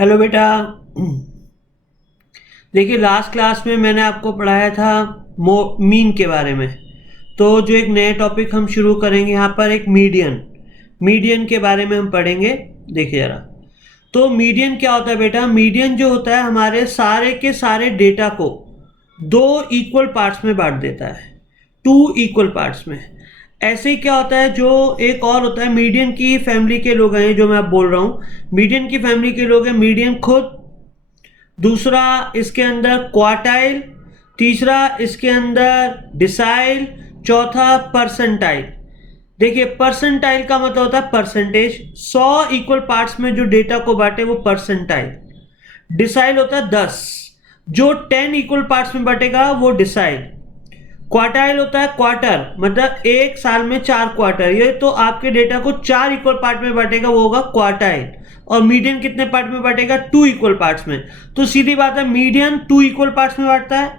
Hello बेटा। देखिए last class में मैंने आपको पढ़ाया था मीन के बारे में। तो जो एक नया टॉपिक हम शुरू करेंगे यहाँ पर एक मीडियन मीडियन के बारे में हम पढ़ेंगे। देखिए ज़रा, तो मीडियन क्या होता है बेटा? मीडियन जो होता है हमारे सारे के सारे डेटा को दो इक्वल पार्ट्स में बांट देता है, टू इक्वल पार्ट्स में। ऐसे ही क्या होता है, जो एक और होता है मीडियन की फैमिली के लोग हैं, जो मैं अब बोल रहा हूँ मीडियन की फैमिली के लोग हैं। मीडियन खुद, दूसरा इसके अंदर क्वार्टाइल, तीसरा इसके अंदर डिसाइल, चौथा परसेंटाइल। देखिए परसेंटाइल का मतलब होता है परसेंटेज। 100 इक्वल पार्ट्स में जो डेटा को बांटे वो परसेंटाइल। डिसाइल होता है 10, जो 10 इक्वल पार्ट्स में बटेगा वो डिसाइल। क्वार्टाइल होता है क्वार्टर, मतलब एक साल में 4 क्वार्टर, ये तो आपके डेटा को 4 इक्वल पार्ट में बांटेगा, वो होगा क्वार्टाइल। और मीडियन कितने पार्ट में बांटेगा? 2 इक्वल पार्ट्स में। तो सीधी बात है, मीडियन 2 इक्वल पार्ट्स में बांटता है,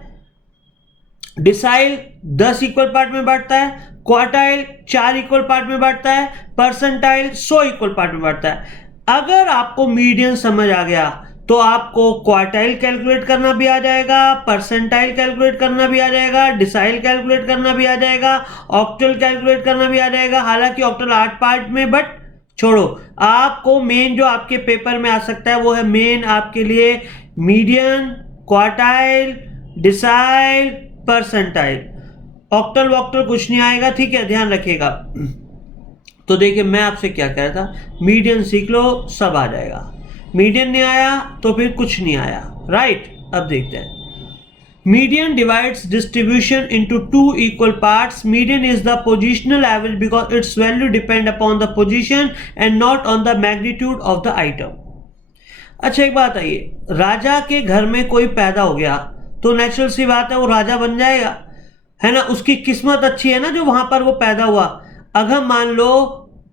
डिसाइल 10 इक्वल पार्ट में बांटता है, क्वार्टाइल 4 इक्वल पार्ट में बांटता है, परसेंटाइल 100 इक्वल पार्ट में बांटता है। अगर आपको मीडियन समझ आ गया तो आपको क्वार्टाइल कैलकुलेट करना भी आ जाएगा, परसेंटाइल कैलकुलेट करना भी आ जाएगा, डिसाइल कैलकुलेट करना भी आ जाएगा, ऑक्टल कैलकुलेट करना भी आ जाएगा। हालांकि ऑक्टल 8 पार्ट में, बट छोड़ो, आपको मेन जो आपके पेपर में आ सकता है वो है मेन आपके लिए मीडियन, क्वार्टाइल, डिसाइल, परसेंटाइल। ऑक्टल वॉक्टल कुछ नहीं आएगा, ठीक है, ध्यान रखिएगा। तो देखिए मैं आपसे क्या कह रहा था, मीडियन सीख लो, सब आ जाएगा। मीडियन नहीं आया तो फिर कुछ नहीं आया, राइट। अब देखते हैं, median divides distribution into two equal parts. Median is the positional average because its value depend upon the position and not on the magnitude of the item. अच्छा एक बात आइए, राजा के घर में कोई पैदा हो गया तो नेचुरल सी बात है वो राजा बन जाएगा, है ना। उसकी किस्मत अच्छी है ना जो वहां पर वो पैदा हुआ। अगर मान लो,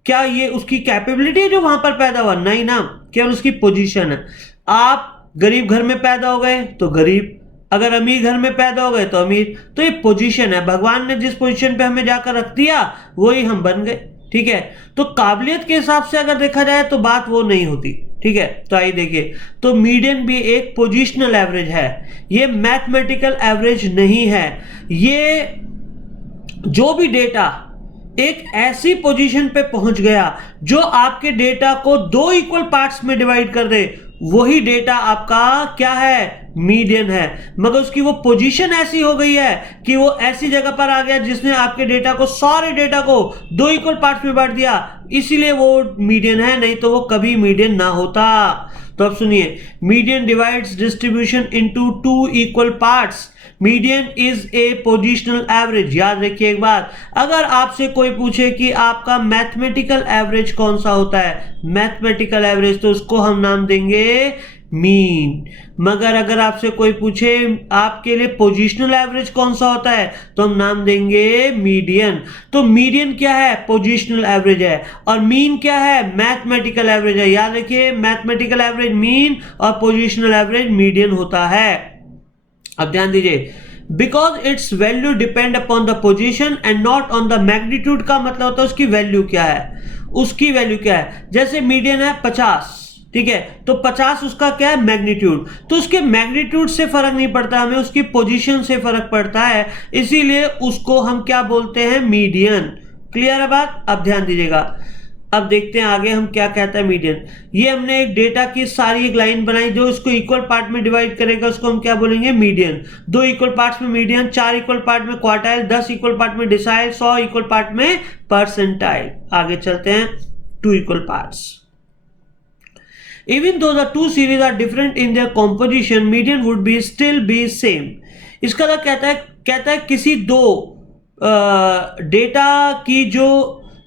क्या ये उसकी कैपेबिलिटी है जो वहां पर पैदा हुआ? नहीं ना, केवल उसकी पोजीशन है। आप गरीब घर में पैदा हो गए तो गरीब, अगर अमीर घर में पैदा हो गए तो अमीर। तो ये पोजीशन है, भगवान ने जिस पोजीशन पे हमें जाकर रख दिया वही हम बन गए, ठीक है। तो काबिलियत के हिसाब से अगर देखा जाए तो बात वो नहीं होती, ठीक है। तो आइए देखिए, तो मीडियन भी एक पोजिशनल एवरेज है, ये मैथमेटिकल एवरेज नहीं है। ये जो भी डेटा एक ऐसी पोजीशन पे पहुंच गया जो आपके डेटा को दो इक्वल पार्ट्स में डिवाइड कर दे, वही डेटा आपका क्या है? मीडियन है। मगर उसकी वो पोजीशन ऐसी हो गई है कि वो ऐसी जगह पर आ गया जिसने आपके डेटा को, सारे डेटा को दो इक्वल पार्ट्स में बांट दिया, इसीलिए वो मीडियन है, नहीं तो वो कभी मीडियन ना होता। तो अब सुनिए, median divides distribution into two equal parts. Median is a positional average. याद रखिए एक बात, अगर आपसे कोई पूछे कि आपका मैथमेटिकल एवरेज कौन सा होता है, मैथमेटिकल एवरेज, तो उसको हम नाम देंगे मीन। मगर अगर आपसे कोई पूछे आपके लिए पोजिशनल एवरेज कौन सा होता है, तो हम नाम देंगे मीडियन। तो मीडियन क्या है? पोजिशनल एवरेज है। और मीन क्या है? मैथमेटिकल एवरेज है। याद रखिए, मैथमेटिकल एवरेज मीन और पोजिशनल एवरेज मीडियन होता है। अब ध्यान दीजिए, because it's value depend upon the position and not on the magnitude का मतलब होता है उसकी वैल्यू क्या है, उसकी वैल्यू क्या है। जैसे मीडियन है 50, ठीक है, तो 50 उसका क्या है? मैग्नीट्यूड। तो उसके मैग्नीट्यूड से फर्क नहीं पड़ता, हमें उसकी पोजीशन से फर्क पड़ता है, इसीलिए उसको हम क्या बोलते हैं? मीडियन। क्लियर है बात? अब ध्यान दीजिएगा, अब देखते हैं आगे हम क्या कहता है मीडियन। ये हमने एक डेटा की सारी एक लाइन बनाई जो इसको इक्वल पार्ट में डिवाइड करेगा, उसको हम क्या बोलेंगे? मीडियन। दो इक्वल पार्ट्स में मीडियन, 4 इक्वल पार्ट में क्वार्टाइल, 10 इक्वल पार्ट में डिसाइल, 100 इक्वल पार्ट में परसेंटाइल। आगे चलते हैं, 2 equal parts. Even though the two series are different in their composition, median would be still be same. इसका तो कहता है किसी दो डेटा की जो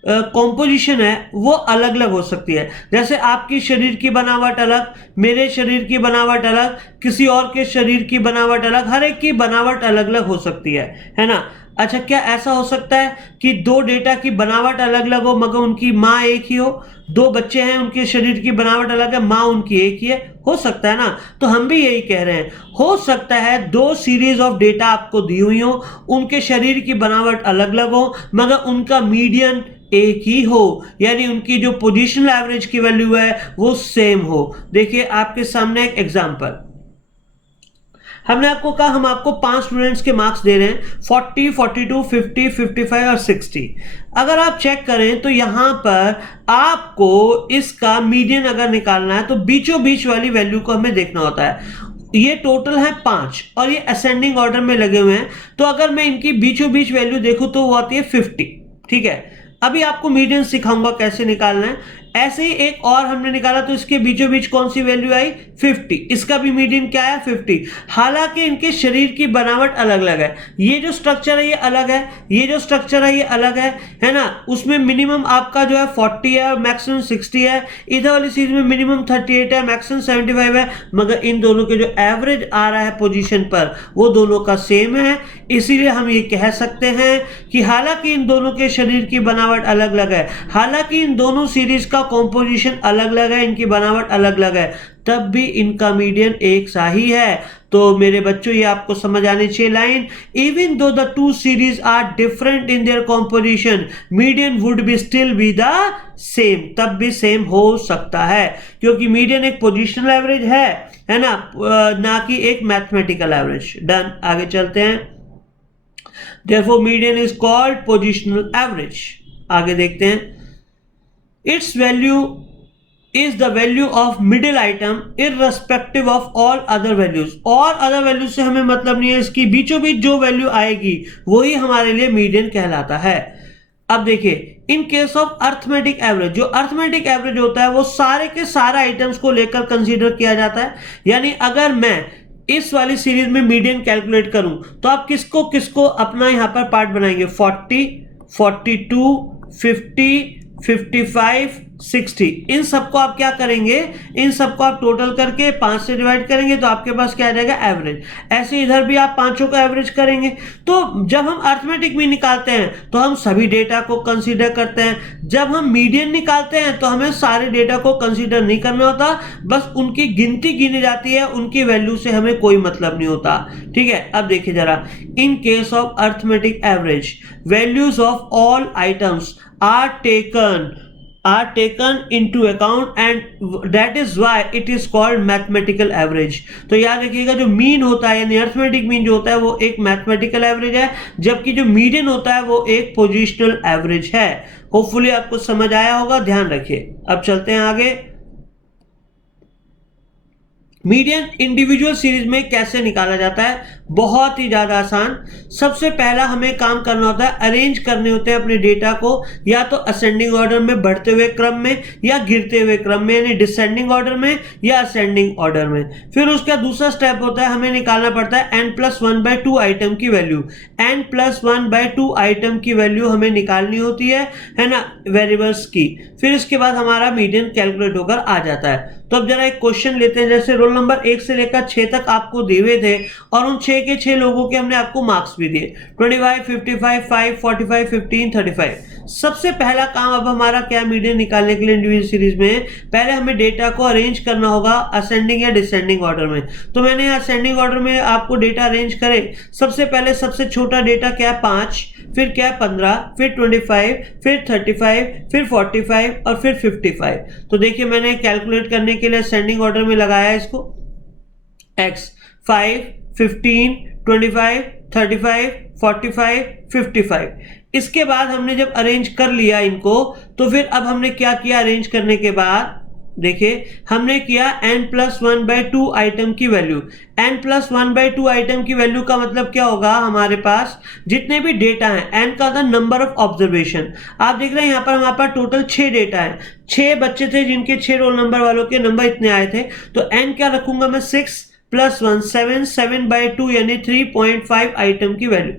कॉम्पोजिशन है वो अलग अलग हो सकती है। जैसे आपकी शरीर की बनावट अलग, मेरे शरीर की बनावट अलग, किसी और के शरीर की बनावट अलग, हर एक की बनावट अलग अलग हो सकती है ना। अच्छा, क्या ऐसा हो सकता है कि दो डेटा की बनावट अलग अलग हो मगर उनकी माँ एक ही हो? दो बच्चे हैं, उनके शरीर की बनावट अलग है, माँ उनकी एक ही है? हो सकता है ना। तो हम भी यही कह रहे हैं, हो सकता है दो सीरीज ऑफ डेटा आपको दी हुई हो, उनके शरीर की बनावट अलग अलग हो मगर उनका मीडियन एक ही हो, यानी उनकी जो पोजिशनल एवरेज की वैल्यू है वो सेम हो। देखिए आपके सामने एक एग्जांपल, हमने आपको कहा हम आपको 5 स्टूडेंट्स के मार्क्स दे रहे हैं, 40, 42, 50, 55 और 60। अगर आप चेक करें तो यहां पर आपको इसका मीडियन अगर निकालना है तो बीचों बीच वाली वैल्यू को हमें देखना होता है। ये टोटल है 5 और ये असेंडिंग ऑर्डर में लगे हुए हैं, तो अगर मैं इनकी बीचों बीच वैल्यू देखूं तो वो आती है 50। ठीक है, अभी आपको मीडियन सिखाऊंगा कैसे निकालना है। ऐसे ही एक और हमने निकाला तो इसके बीचों बीच कौन सी वैल्यू आई, 50, इसका भी मीडियन क्या है 50। हालांकि इनके शरीर की बनावट अलग अलग है, ये जो स्ट्रक्चर है ये अलग है, ये जो स्ट्रक्चर है ये अलग है ना। उसमें मिनिमम आपका जो है 40 है और मैक्सिमम 60 है, इधर वाली चीज में मिनिमम 38 है, मैक्सिमम 75 है, मगर इन दोनों के जो एवरेज आ रहा है पोजीशन पर वो दोनों का सेम है। इसीलिए हम ये कह सकते हैं कि हालांकि इन दोनों के शरीर की बनावट अलग अलग है, हालांकि इन दोनों सीरीज का कॉम्पोजिशन अलग अलग है, इनकी बनावट अलग अलग है, तब भी इनका मीडियन एक सा ही है। तो मेरे बच्चों ये आपको समझ आनी चाहिए line, even though the two series are different in their composition, median would be still be the same, तब भी सेम हो सकता है, क्योंकि मीडियन एक पोजिशनल एवरेज है ना कि एक मैथमेटिकल एवरेज। डन, आगे चलते हैं। Therefore median is called positional average। आगे देखते हैं, its value is the value of middle item irrespective of all other values। और अदर वैल्यू से हमें मतलब नहीं है, इसकी बीचों बीच जो वैल्यू आएगी वही हमारे लिए मीडियन कहलाता है। अब देखिए, in case of arithmetic average, जो अर्थमेटिक एवरेज होता है वो सारे के सारे आइटम्स को लेकर कंसीडर किया जाता है। यानी अगर मैं इस वाली सीरीज में मीडियन कैलकुलेट करूं तो आप किसको किसको अपना यहां पर पार्ट बनाएंगे, 40, 42, 50, 55, 60, इन सबको आप क्या करेंगे, इन सबको आप टोटल करके 5 से डिवाइड करेंगे तो आपके पास क्या आ जाएगा, एवरेज। ऐसे इधर भी आप पांचों का एवरेज करेंगे। तो जब हम अर्थमेटिक में निकालते हैं तो हम सभी डेटा को कंसीडर करते हैं, जब हम मीडियन निकालते हैं तो हमें सारे डेटा को कंसीडर नहीं करना होता, बस उनकी गिनती गिनी जाती है, उनकी वैल्यू से हमें कोई मतलब नहीं होता। ठीक है, अब देखिए जरा, in case of arithmetic average values of all items are taken into account and that is why it is called mathematical average। तो याद रखिएगा, जो मीन होता है यानी अर्थमेटिक मीन जो होता है वो एक मैथमेटिकल एवरेज है, जबकि जो मीडियन होता है वो एक पोजिशनल एवरेज है। होपफुली आपको समझ आया होगा, ध्यान रखिए। अब चलते हैं आगे। मीडियन इंडिविजुअल सीरीज में कैसे निकाला जाता है, बहुत ही ज्यादा आसान। सबसे पहला हमें काम करना होता है, अरेंज करने होते हैं अपने डेटा को, या तो असेंडिंग ऑर्डर में बढ़ते हुए क्रम में, या गिरते हुए क्रम में यानी डिसेंडिंग ऑर्डर में या असेंडिंग ऑर्डर में। फिर उसका दूसरा स्टेप होता है, हमें निकालना पड़ता है n+1/2 आइटम की वैल्यू। n+1/2 आइटम की वैल्यू हमें निकालनी होती है ना, वेरिएबल्स की। फिर इसके बाद हमारा मीडियन कैलकुलेट होकर आ जाता है। तो अब जरा एक क्वेश्चन लेते हैं, जैसे रोल नंबर 1 से लेकर 6 तक आपको दिए हुए थे और उन 6 के 6 लोगों के हमने आपको मार्क्स भी दिए, 25, 55, 5, 45, 15, 35। सबसे पहला काम अब हमारा क्या, मीडियन निकालने के लिए इंडिविजुअल सीरीज में पहले हमें डेटा को अरेंज करना होगा असेंडिंग या डिसेंडिंग ऑर्डर में। तो मैंने असेंडिंग ऑर्डर में आपको डेटा अरेंज करे। सबसे पहले सबसे छोटा डेटा क्या है, 5, फिर क्या है 15, फिर 25, फिर 35, फिर 45 और फिर 55। तो देखिए मैंने कैलकुलेट करने के लिए असेंडिंग ऑर्डर में लगाया इसको, x 5, 15, 25, 35, 45, 55। इसके बाद हमने जब अरेंज कर लिया इनको, तो फिर अब हमने क्या किया, अरेंज करने के बाद देखिए हमने किया n+1/2 आइटम की वैल्यू। n+1/2 आइटम की वैल्यू का मतलब क्या होगा, हमारे पास जितने भी डेटा हैं, n का था नंबर ऑफ ऑब्जर्वेशन। आप देख रहे हैं यहाँ पर हमारे पास टोटल 6 डेटा है, 6 बच्चे थे जिनके 6 रोल नंबर वालों के नंबर इतने आए थे। तो n क्या रखूंगा मैं, 6 + 1 7, 7/2 यानी 3.5 आइटम की वैल्यू।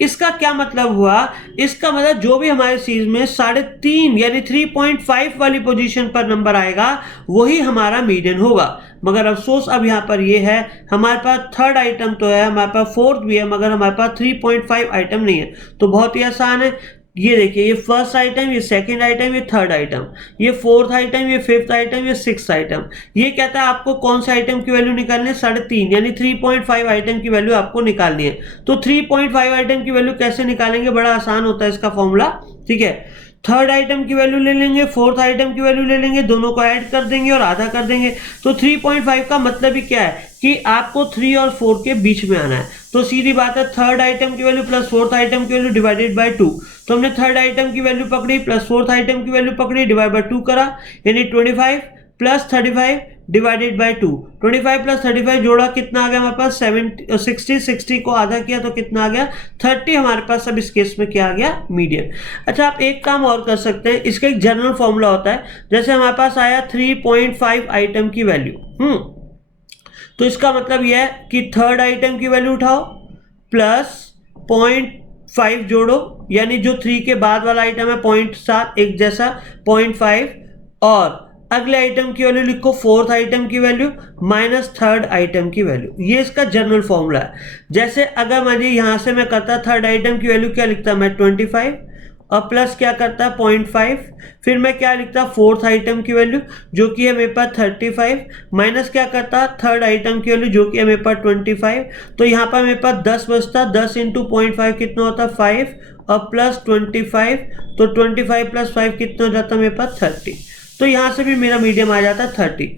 इसका क्या मतलब हुआ, इसका मतलब जो भी हमारे सीरीज में 3.5 यानी 3.5 वाली पोजीशन पर नंबर आएगा वही हमारा मीडियन होगा। मगर अफसोस अब यहाँ पर ये है, हमारे पास थर्ड आइटम तो है, हमारे पास फोर्थ भी है, मगर हमारे पास 3.5 आइटम नहीं है। तो बहुत ही आसान है, ये देखिए, ये फर्स्ट आइटम, ये सेकंड आइटम, ये थर्ड आइटम, ये फोर्थ आइटम, ये फिफ्थ आइटम, ये सिक्स्थ आइटम। ये कहता है आपको कौन सा आइटम की वैल्यू निकालनी है, 3.5 यानी 3.5 आइटम की वैल्यू आपको निकालनी है। तो 3.5 आइटम की वैल्यू कैसे निकालेंगे, बड़ा आसान होता है इसका फॉर्मूला। ठीक है, थर्ड आइटम की वैल्यू ले लेंगे, फोर्थ आइटम की वैल्यू ले लेंगे, दोनों को ऐड कर देंगे और आधा कर देंगे। तो 3.5 का मतलब ही क्या है कि आपको 3 और 4 के बीच में आना है। तो सीधी बात है, थर्ड आइटम की वैल्यू प्लस फोर्थ आइटम की वैल्यू डिवाइडेड बाय 2। तो हमने थर्ड आइटम की वैल्यू पकड़ी प्लस फोर्थ आइटम की वैल्यू पकड़ी, डिवाइड बाय 2 करा, यानी 25 प्लस 35 डिवाइडेड बाय 2। 25 प्लस 35 जोड़ा कितना आ गया हमारे पास 60। 60 को आधा किया तो कितना आ गया 30। हमारे पास अब इस केस में क्या आ गया, मीडियन। अच्छा, आप एक काम और कर सकते हैं, इसका एक जनरल फॉर्मूला होता है। जैसे हमारे पास आया 3.5 आइटम की वैल्यू, तो इसका मतलब यह है कि थर्ड आइटम की वैल्यू उठाओ प्लस 0.5 जोड़ो, यानी जो 3 के बाद वाला आइटम है 0.7 एक जैसा 0.5, और अगले आइटम की वैल्यू लिखो फोर्थ आइटम की वैल्यू माइनस थर्ड आइटम की वैल्यू। ये इसका जनरल फॉर्मूला है। जैसे अगर मुझे यहां से मैं करता थर्ड आइटम की वैल्यू क्या लिखता मैं 25 और प्लस क्या करता 0.5, फिर मैं क्या लिखता फोर्थ आइटम की वैल्यू जो कि है मेरे पास 35, माइनस क्या करता थर्ड आइटम की वैल्यू जो कि है मेरे पास 25। तो यहाँ पर मेरे पास 10 बचता, 10 इंटू 0.5 कितना होता 5 और प्लस 25, तो 25 प्लस 5 कितना हो जाता मेरे पास 30। तो यहां से भी मेरा मीडियम आ जाता है 30।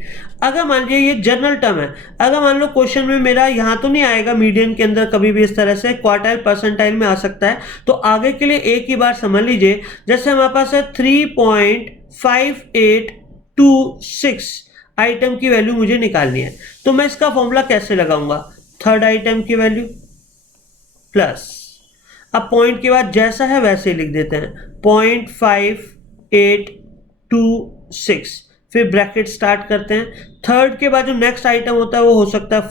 अगर मान लीजिए ये जनरल टर्म है, अगर मान लो क्वेश्चन में मेरा यहां तो नहीं आएगा मीडियन के अंदर कभी भी इस तरह से, क्वार्टाइल परसेंटाइल में आ सकता है, तो आगे के लिए एक ही बार समझ लीजिए। जैसे हमारे पास है 3.5826 आइटम की वैल्यू मुझे निकालनी है, तो मैं इसका फॉर्मूला कैसे लगाऊंगा, थर्ड आइटम की वैल्यू प्लस, अब पॉइंट के बाद जैसा है वैसे ही लिख देते हैं 0.5826, फिर ब्रैकेट स्टार्ट करते हैं। थर्ड के बाद जो नेक्स्ट आइटम होता है वो हो सकता है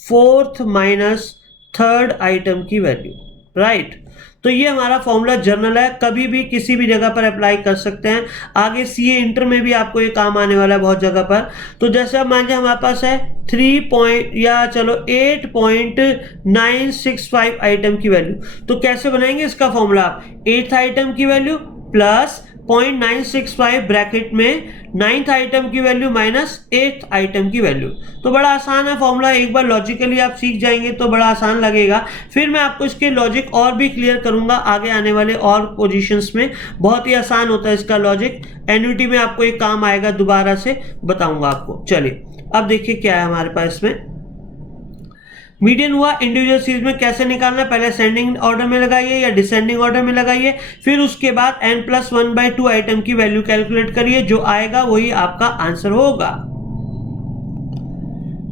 फोर्थ माइनस थर्ड आइटम की वैल्यू, राइट। तो ये हमारा फॉर्मूला जनरल है, कभी भी किसी भी जगह पर अप्लाई कर सकते हैं। आगे सीए इंटर में भी आपको ये काम आने वाला है बहुत जगह पर। तो जैसे अब मान लीजिए हमारे पास है 8.965 आइटम की वैल्यू, तो कैसे बनाएंगे इसका फॉर्मूला आप, एट्थ आइटम की वैल्यू प्लस 0.965 ब्रैकेट में नाइन्थ आइटम की वैल्यू माइनस एट्थ आइटम की वैल्यू। तो बड़ा आसान है फॉर्मूला, एक बार लॉजिकली आप सीख जाएंगे तो बड़ा आसान लगेगा। फिर मैं आपको इसके लॉजिक और भी क्लियर करूंगा आगे आने वाले और पोजीशंस में, बहुत ही आसान होता है इसका लॉजिक। एन्युटी में आपको एक काम आएगा, दोबारा से बताऊंगा आपको। चलिए अब देखिए क्या है हमारे पास इसमें। मीडियन हुआ, इंडिविजुअल सीरीज में कैसे निकालना है, पहले असेंडिंग ऑर्डर में लगाइए या डिसेंडिंग ऑर्डर में लगाइए, फिर उसके बाद n+1/2 आइटम की वैल्यू कैलकुलेट करिए, जो आएगा वही आपका आंसर होगा।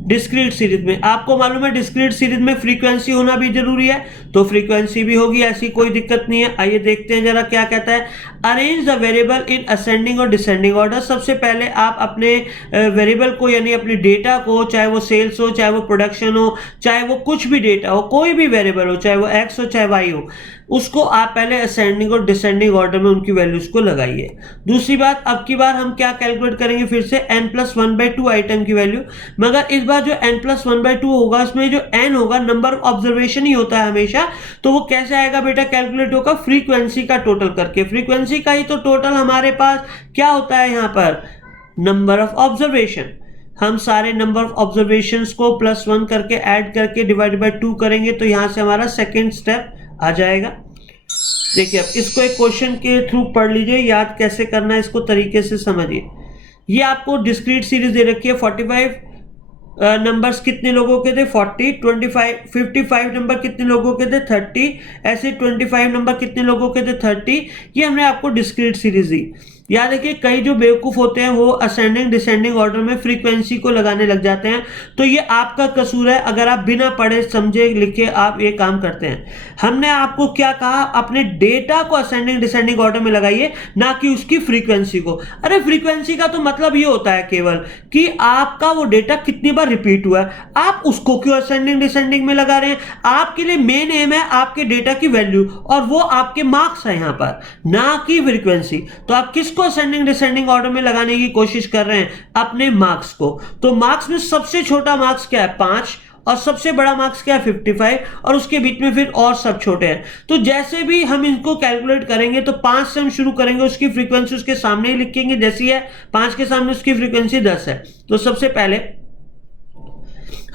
डिस्क्रीट सीरीज में आपको मालूम है डिस्क्रीट सीरीज में फ्रीक्वेंसी होना भी जरूरी है, तो फ्रीक्वेंसी भी होगी, ऐसी कोई दिक्कत नहीं है। आइए देखते हैं जरा क्या कहता है। Arrange the variable in ascending और डिसेंडिंग ऑर्डर। सबसे पहले आप अपने वेरिएबल को यानी अपने डेटा को, चाहे वो सेल्स हो, चाहे वो प्रोडक्शन हो, चाहे वो कुछ भी डेटा हो, कोई भी वेरिएबल हो, चाहे वो एक्स हो चाहे वाई हो, उसको आप पहले असेंडिंग और डिसेंडिंग ऑर्डर में उनकी वैल्यूज को लगाइए। दूसरी बात, अब की बार हम क्या कैलकुलेट करेंगे फिर से n+1/2 आइटम की वैल्यू, मगर इस बार जो n+1/2 होगा उसमें जो n होगा नंबर ऑफ ऑब्जर्वेशन ही होता है हमेशा, तो वो कैसे आएगा बेटा, कैलकुलेट होगा फ्रीक्वेंसी का टोटल करके। फ्रीक्वेंसी का ही तो टोटल हमारे पास क्या होता है यहाँ पर, नंबर ऑफ ऑब्जर्वेशन। हम सारे नंबर ऑफ ऑब्जर्वेशंस को +1 करके ऐड करके डिवाइड बाय 2 करेंगे, तो यहां से हमारा सेकेंड स्टेप आ जाएगा। देखिए अब इसको एक क्वेश्चन के थ्रू पढ़ लीजिए, याद कैसे करना है इसको तरीके से समझिए। ये आपको डिस्क्रीट सीरीज दे रखी है, 45 नंबर्स कितने लोगों के थे 40, 55 नंबर कितने लोगों के थे 30, ऐसे 25 नंबर कितने लोगों के थे 30। ये हमने आपको डिस्क्रीट सीरीज दी। याद रखिए कई जो बेवकूफ़ होते हैं वो असेंडिंग डिसेंडिंग ऑर्डर में फ्रीक्वेंसी को लगाने लग जाते हैं, तो ये आपका कसूर है अगर आप बिना पढ़े समझे लिखे आप ये काम करते हैं। हमने आपको क्या कहा, अपने डेटा को असेंडिंग डिसेंडिंग ऑर्डर में लगाइए, ना कि उसकी फ्रीक्वेंसी को। अरे फ्रीक्वेंसी का तो मतलब ये होता है केवल कि आपका वो डेटा कितनी बार रिपीट हुआ है, आप उसको क्यों असेंडिंग डिसेंडिंग में लगा रहे हैं। आपके लिए मेन एम है आपके डेटा की वैल्यू, और वो आपके मार्क्स है यहाँ पर, ना कि फ्रीक्वेंसी। तो आप किस को असेंडिंग डिसेंडिंग ऑर्डर में लगाने की कोशिश कर रहे हैं, अपने मार्क्स को। तो मार्क्स में सबसे छोटा मार्क्स क्या है 5, और सबसे बड़ा मार्क्स क्या है 55, और उसके बीच में फिर और सब छोटे हैं। तो जैसे भी हम इनको कैलकुलेट करेंगे तो 5 से हम शुरू करेंगे, उसकी फ्रीक्वेंसी उसके सामने ही लिखेंगे जैसी है, 5 के सामने उसकी फ्रीक्वेंसी 10 है। तो सबसे पहले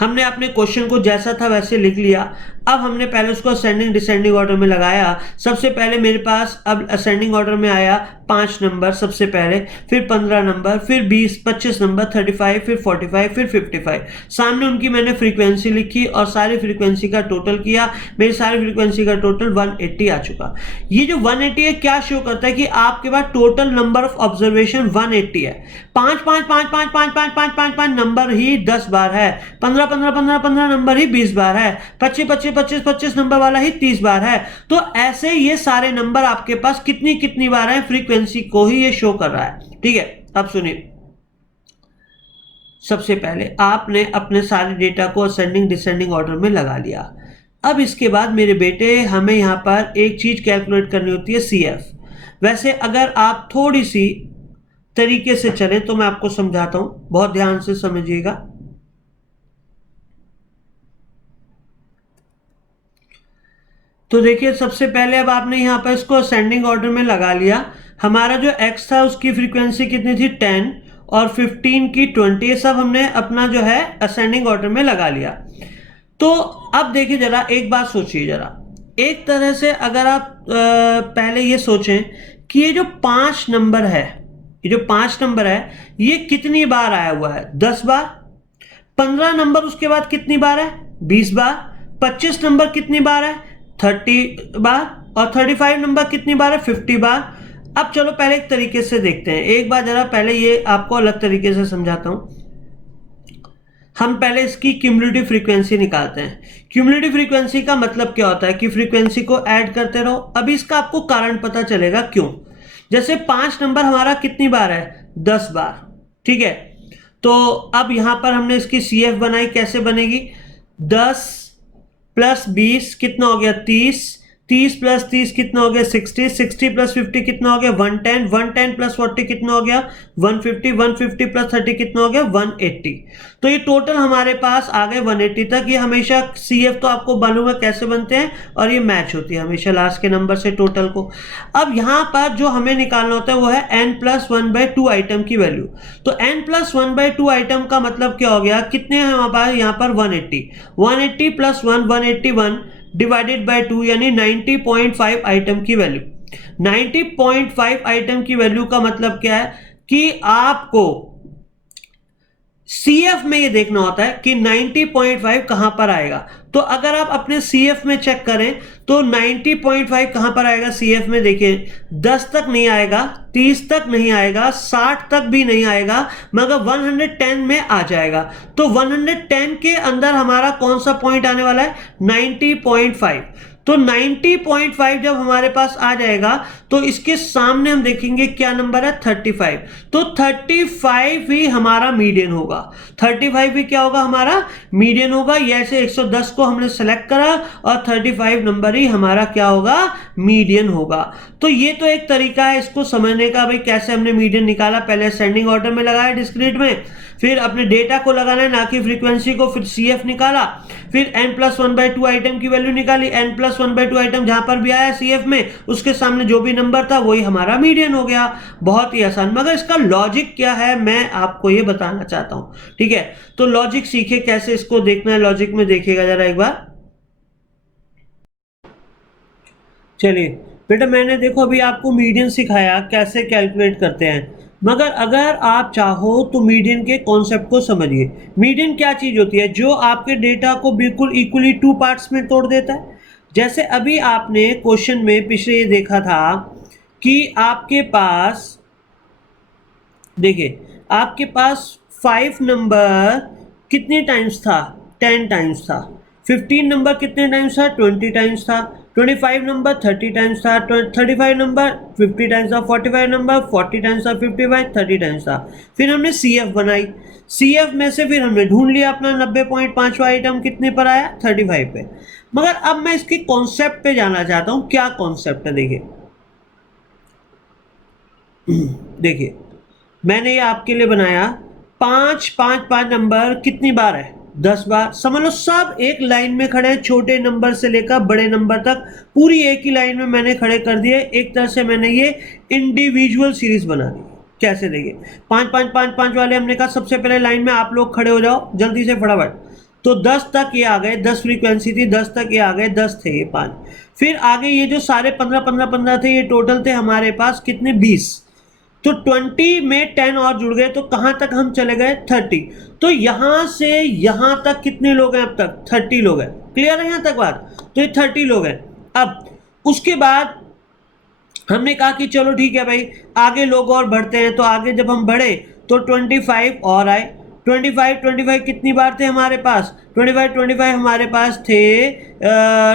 हमने अपने क्वेश्चन को जैसा था वैसे लिख लिया। अब हमने पहले उसको असेंडिंग डिसेंडिंग ऑर्डर में लगाया। सबसे पहले मेरे पास अब असेंडिंग ऑर्डर में आया 5 नंबर सबसे पहले, फिर 15 नंबर, फिर 20, 25 नंबर, 35, फिर 45, फिर 55। सामने उनकी मैंने फ्रीक्वेंसी लिखी और सारी फ्रीक्वेंसी का टोटल किया। मेरी सारी फ्रीक्वेंसी का टोटल 180 आ चुका। ये जो 180 है क्या शो करता है कि आपके पास टोटल नंबर ऑफ ऑब्जर्वेशन 180 है। 5 5 5 5 5 5 5 5 5 नंबर ही 10 बार है, 15 15 15 15 नंबर ही 20 बार है, 25 25 25 25 नंबर वाला ही 30 बार है। तो ऐसे ये सारे नंबर आपके पास कितनी कितनी बार है, फ्रीक्वेंसी को ही ये शो कर रहा है। ठीक है, अब सुनिए। सबसे पहले आपने अपने सारे डेटा को असेंडिंग डिसेंडिंग ऑर्डर में लगा लिया। अब इसके बाद मेरे बेटे हमें यहाँ पर एक चीज कैलकुलेट करनी होती है, CF। वैसे अगर आप थोड़ी सी तरीके से चले तो मैं आपको समझाता हूं, बहुत ध्यान से समझिएगा। तो देखिए सबसे पहले अब आपने यहां पर इसको असेंडिंग ऑर्डर में लगा लिया। हमारा जो x था उसकी फ्रीक्वेंसी कितनी थी 10 और 15 की 20, ये सब हमने अपना जो है असेंडिंग ऑर्डर में लगा लिया। तो अब देखिए जरा एक बात सोचिए जरा, एक तरह से अगर आप पहले ये सोचें कि ये जो 5 नंबर है, ये जो 5 नंबर है ये कितनी बार आया हुआ है, 10 बार। 15 नंबर उसके बाद कितनी बार है, 20 बार। 25 नंबर कितनी बार है, 30 बार। और 35 नंबर कितनी बार है, 50 बार। अब चलो पहले एक तरीके से देखते हैं, एक बार जरा पहले ये आपको अलग तरीके से समझाता हूं। हम पहले इसकी क्यूमुलेटिव फ्रीक्वेंसी निकालते हैं। क्यूमुलेटिव फ्रीक्वेंसी का मतलब क्या होता है कि फ्रीक्वेंसी को ऐड करते रहो। अभी इसका आपको कारण पता चलेगा क्यों। जैसे 5 नंबर हमारा कितनी बार है, 10 बार। ठीक है, तो अब यहां पर हमने इसकी CF बनाई, कैसे बनेगी, 10 प्लस 20 कितना हो गया, 30, 30 प्लस 30 कितना हो गया, 60, 60 प्लस 50 कितना हो गया, 110, 110 प्लस 40 कितना हो गया, 150, 150 प्लस 30 कितना हो गया, 180। तो ये टोटल हमारे पास आ गए 180 तक। ये हमेशा CF तो आपको मालूम है कैसे बनते हैं, और ये मैच होती है हमेशा लास्ट के नंबर से टोटल को। अब यहाँ पर जो हमें निकालना होता है वो है n+1/2 आइटम की वैल्यू। तो n+1/2 आइटम का मतलब क्या हो गया, कितने हैं हमारे पास यहाँ पर 180, 180 प्लस 1 181 डिवाइडेड बाय 2 यानी 90.5 आइटम की वैल्यू। 90.5 आइटम की वैल्यू का मतलब क्या है कि आपको CF में ये देखना होता है कि 90.5 कहां पर आएगा। तो अगर आप अपने CF में चेक करें तो 90.5 कहां पर आएगा CF में, देखिए 10 तक नहीं आएगा, 30 तक नहीं आएगा, 60 तक भी नहीं आएगा, मगर 110 में आ जाएगा। तो 110 के अंदर हमारा कौन सा पॉइंट आने वाला है, 90.5। तो 90.5 जब हमारे पास आ जाएगा तो इसके सामने हम देखेंगे क्या नंबर है, 35। तो 35 ही हमारा मीडियन होगा। 35 ही क्या होगा, हमारा मीडियन होगा। ऐसे 110 को हमने सेलेक्ट करा और 35 नंबर ही हमारा क्या होगा, मीडियन होगा। तो ये तो एक तरीका है इसको समझने का, भाई कैसे हमने मीडियन निकाला। पहले असेंडिंग ऑर्डर में लगाया डिस्क्रीट में, फिर अपने डेटा को लगाना है ना कि फ्रीक्वेंसी को, फिर CF निकाला, फिर n+1/2 आइटम की वैल्यू निकाली। n+1/2 आइटम जहां पर भी आया CF में, उसके सामने जो भी नंबर था वही हमारा मीडियन हो गया। बहुत ही आसान, मगर इसका लॉजिक क्या है मैं आपको ये बताना चाहता हूं। ठीक है, तो लॉजिक सीखे कैसे इसको देखना है, लॉजिक में देखिएगा जरा एक बार। चलिए बेटा, मैंने देखो अभी आपको मीडियन सिखाया कैसे कैलकुलेट करते हैं, मगर अगर आप चाहो तो मीडियन के कॉन्सेप्ट को समझिए। मीडियन क्या चीज होती है, जो आपके डेटा को बिल्कुल इक्वली 2 पार्ट्स में तोड़ देता है। जैसे अभी आपने क्वेश्चन में पिछले ये देखा था कि आपके पास, देखिए आपके पास 5 नंबर कितने टाइम्स था, 10 टाइम्स था। 15 नंबर कितने टाइम्स था, 20 टाइम्स था। 25 नंबर 30 टाइम्स था। 35 नंबर 50 टाइम्स था। 45 नंबर 40 टाइम्स था। 55 30 टाइम्स था। फिर हमने CF बनाई, CF में से फिर हमने ढूंढ लिया अपना 90.5वां आइटम कितने पर आया, 35 पे। मगर अब मैं इसके कॉन्सेप्ट पे जाना चाहता हूं, क्या कॉन्सेप्ट है। देखिए देखिए मैंने ये आपके लिए बनाया, 5 5 5 नंबर कितनी बार है, 10 बार। समझ लो सब एक लाइन में खड़े हैं, छोटे नंबर से लेकर बड़े नंबर तक पूरी एक ही लाइन में मैंने खड़े कर दिए। एक तरह से मैंने ये इंडिविजुअल सीरीज बना दी। कैसे, देखिए 5 5 5 5 वाले हमने कहा सबसे पहले लाइन में आप लोग खड़े हो जाओ जल्दी से फटाफट। तो 10 तक ये आ गए, 10 फ्रीक्वेंसी थी, 10 तक ये आ गए, 10 थे ये 5। फिर आगे ये जो सारे 15 थे, ये टोटल थे हमारे पास कितने, 20। तो 20 में 10 और जुड़ गए, तो कहाँ तक हम चले गए, 30। तो यहाँ से यहाँ तक कितने लोग हैं अब तक, 30 लोग हैं। क्लियर है यहाँ तक बात, तो ये 30 लोग हैं। अब उसके बाद हमने कहा कि चलो ठीक है भाई, आगे लोग और बढ़ते हैं। तो आगे जब हम बढ़े तो 25 और आए। 25 कितनी बार थे हमारे पास, 25 हमारे पास थे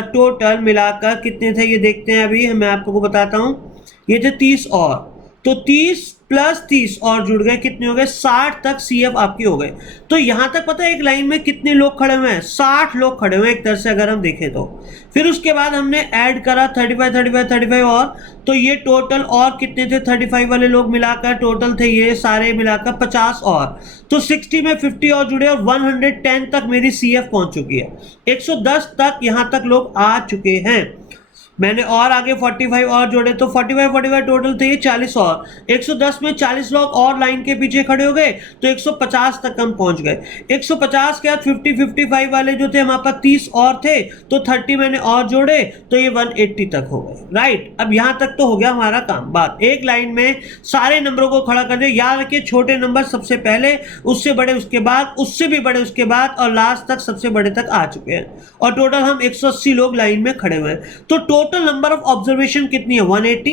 टोटल मिलाकर कितने थे ये देखते हैं। अभी मैं आपको बताता हूँ, ये थे 30 और, तो 30 प्लस 30 और जुड़ गए, कितने हो गए, 60 तक CF आपके हो गए। तो यहां तक पता है एक लाइन में कितने लोग खड़े हुए हैं, 60 लोग खड़े हुए हैं एक तरह से अगर हम देखें तो। फिर उसके बाद हमने ऐड करा 35 और, तो ये टोटल और कितने थे, 35 वाले लोग मिलाकर टोटल थे ये सारे मिलाकर 50 और। तो 60 में 50 और जुड़े और 110 तक मेरी CF पहुंच चुकी है। 110 तक यहां तक लोग आ चुके हैं। मैंने और आगे 45 और जोड़े, तो 45 टोटल थे ये 40 और। 110 में 40 लोग और लाइन के पीछे खड़े हो गए, तो 150 तक हम पहुंच गए। 150 के बाद 55 वाले जो थे हमारे पास 30 और थे, तो 30 मैंने और जोड़े, तो ये 180 तक हो गए। राइट, अब यहां तक तो हो गया हमारा काम। बात एक लाइन में सारे नंबरों को खड़ा कर दे। याद रखिए छोटे नंबर सबसे पहले, उससे बड़े उसके बाद, उससे भी बड़े उसके बाद, और लास्ट तक सबसे बड़े तक आ चुके हैं। और टोटल हम 180 लोग लाइन में खड़े हुए हैं। तो टोटल नंबर ऑफ ऑब्जर्वेशन कितनी है, 180।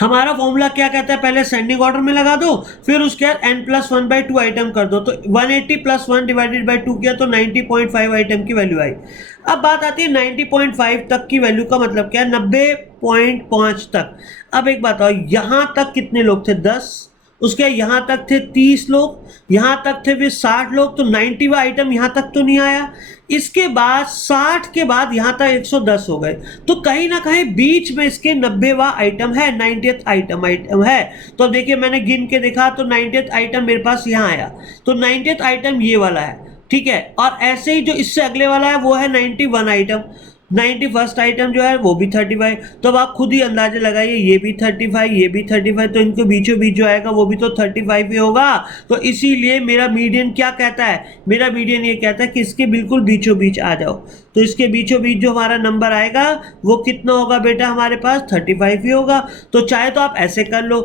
हमारा फॉर्मूला क्या कहता है, पहले सेंडिंग ऑर्डर में लगा दो, फिर उसके बाद n+1/2 आइटम कर दो। तो 180 + 1 डिवाइडेड बाई 2 किया तो 90.5 आइटम की वैल्यू आई। अब बात आती है 90.5 तक की वैल्यू का मतलब क्या है, 90.5 तक। अब एक बात और, यहां तक कितने लोग थे, 10। उसके यहां तक थे 30 लोग, यहां तक थे फिर 60 लोग, तो 90वां आइटम यहां तक तो नहीं आया। इसके बाद 60 के बाद यहां तक 110 हो गए, तो कहीं ना कहीं बीच में इसके 90वां आइटम है, 90th आइटम है। तो अब देखिए मैंने गिन के देखा तो 90th आइटम मेरे पास यहां आया, तो 90th आइटम ये वाला है, ठीक है। और ऐसे ही जो इससे अगले वाला है वो है 91 आइटम। 91st आइटम जो है वो भी 35। तो अब आप खुद ही अंदाजे लगाइए, ये भी 35, ये भी 35, तो इनको बीचों बीच जो आएगा वो भी तो 35 ही होगा। तो इसीलिए मेरा मीडियन क्या कहता है, मेरा मीडियन ये कहता है कि इसके बिल्कुल बीचों बीच आ जाओ। तो इसके बीचों बीच जो हमारा नंबर आएगा वो कितना होगा बेटा, हमारे पास 35 ही होगा। तो चाहे तो आप ऐसे कर लो,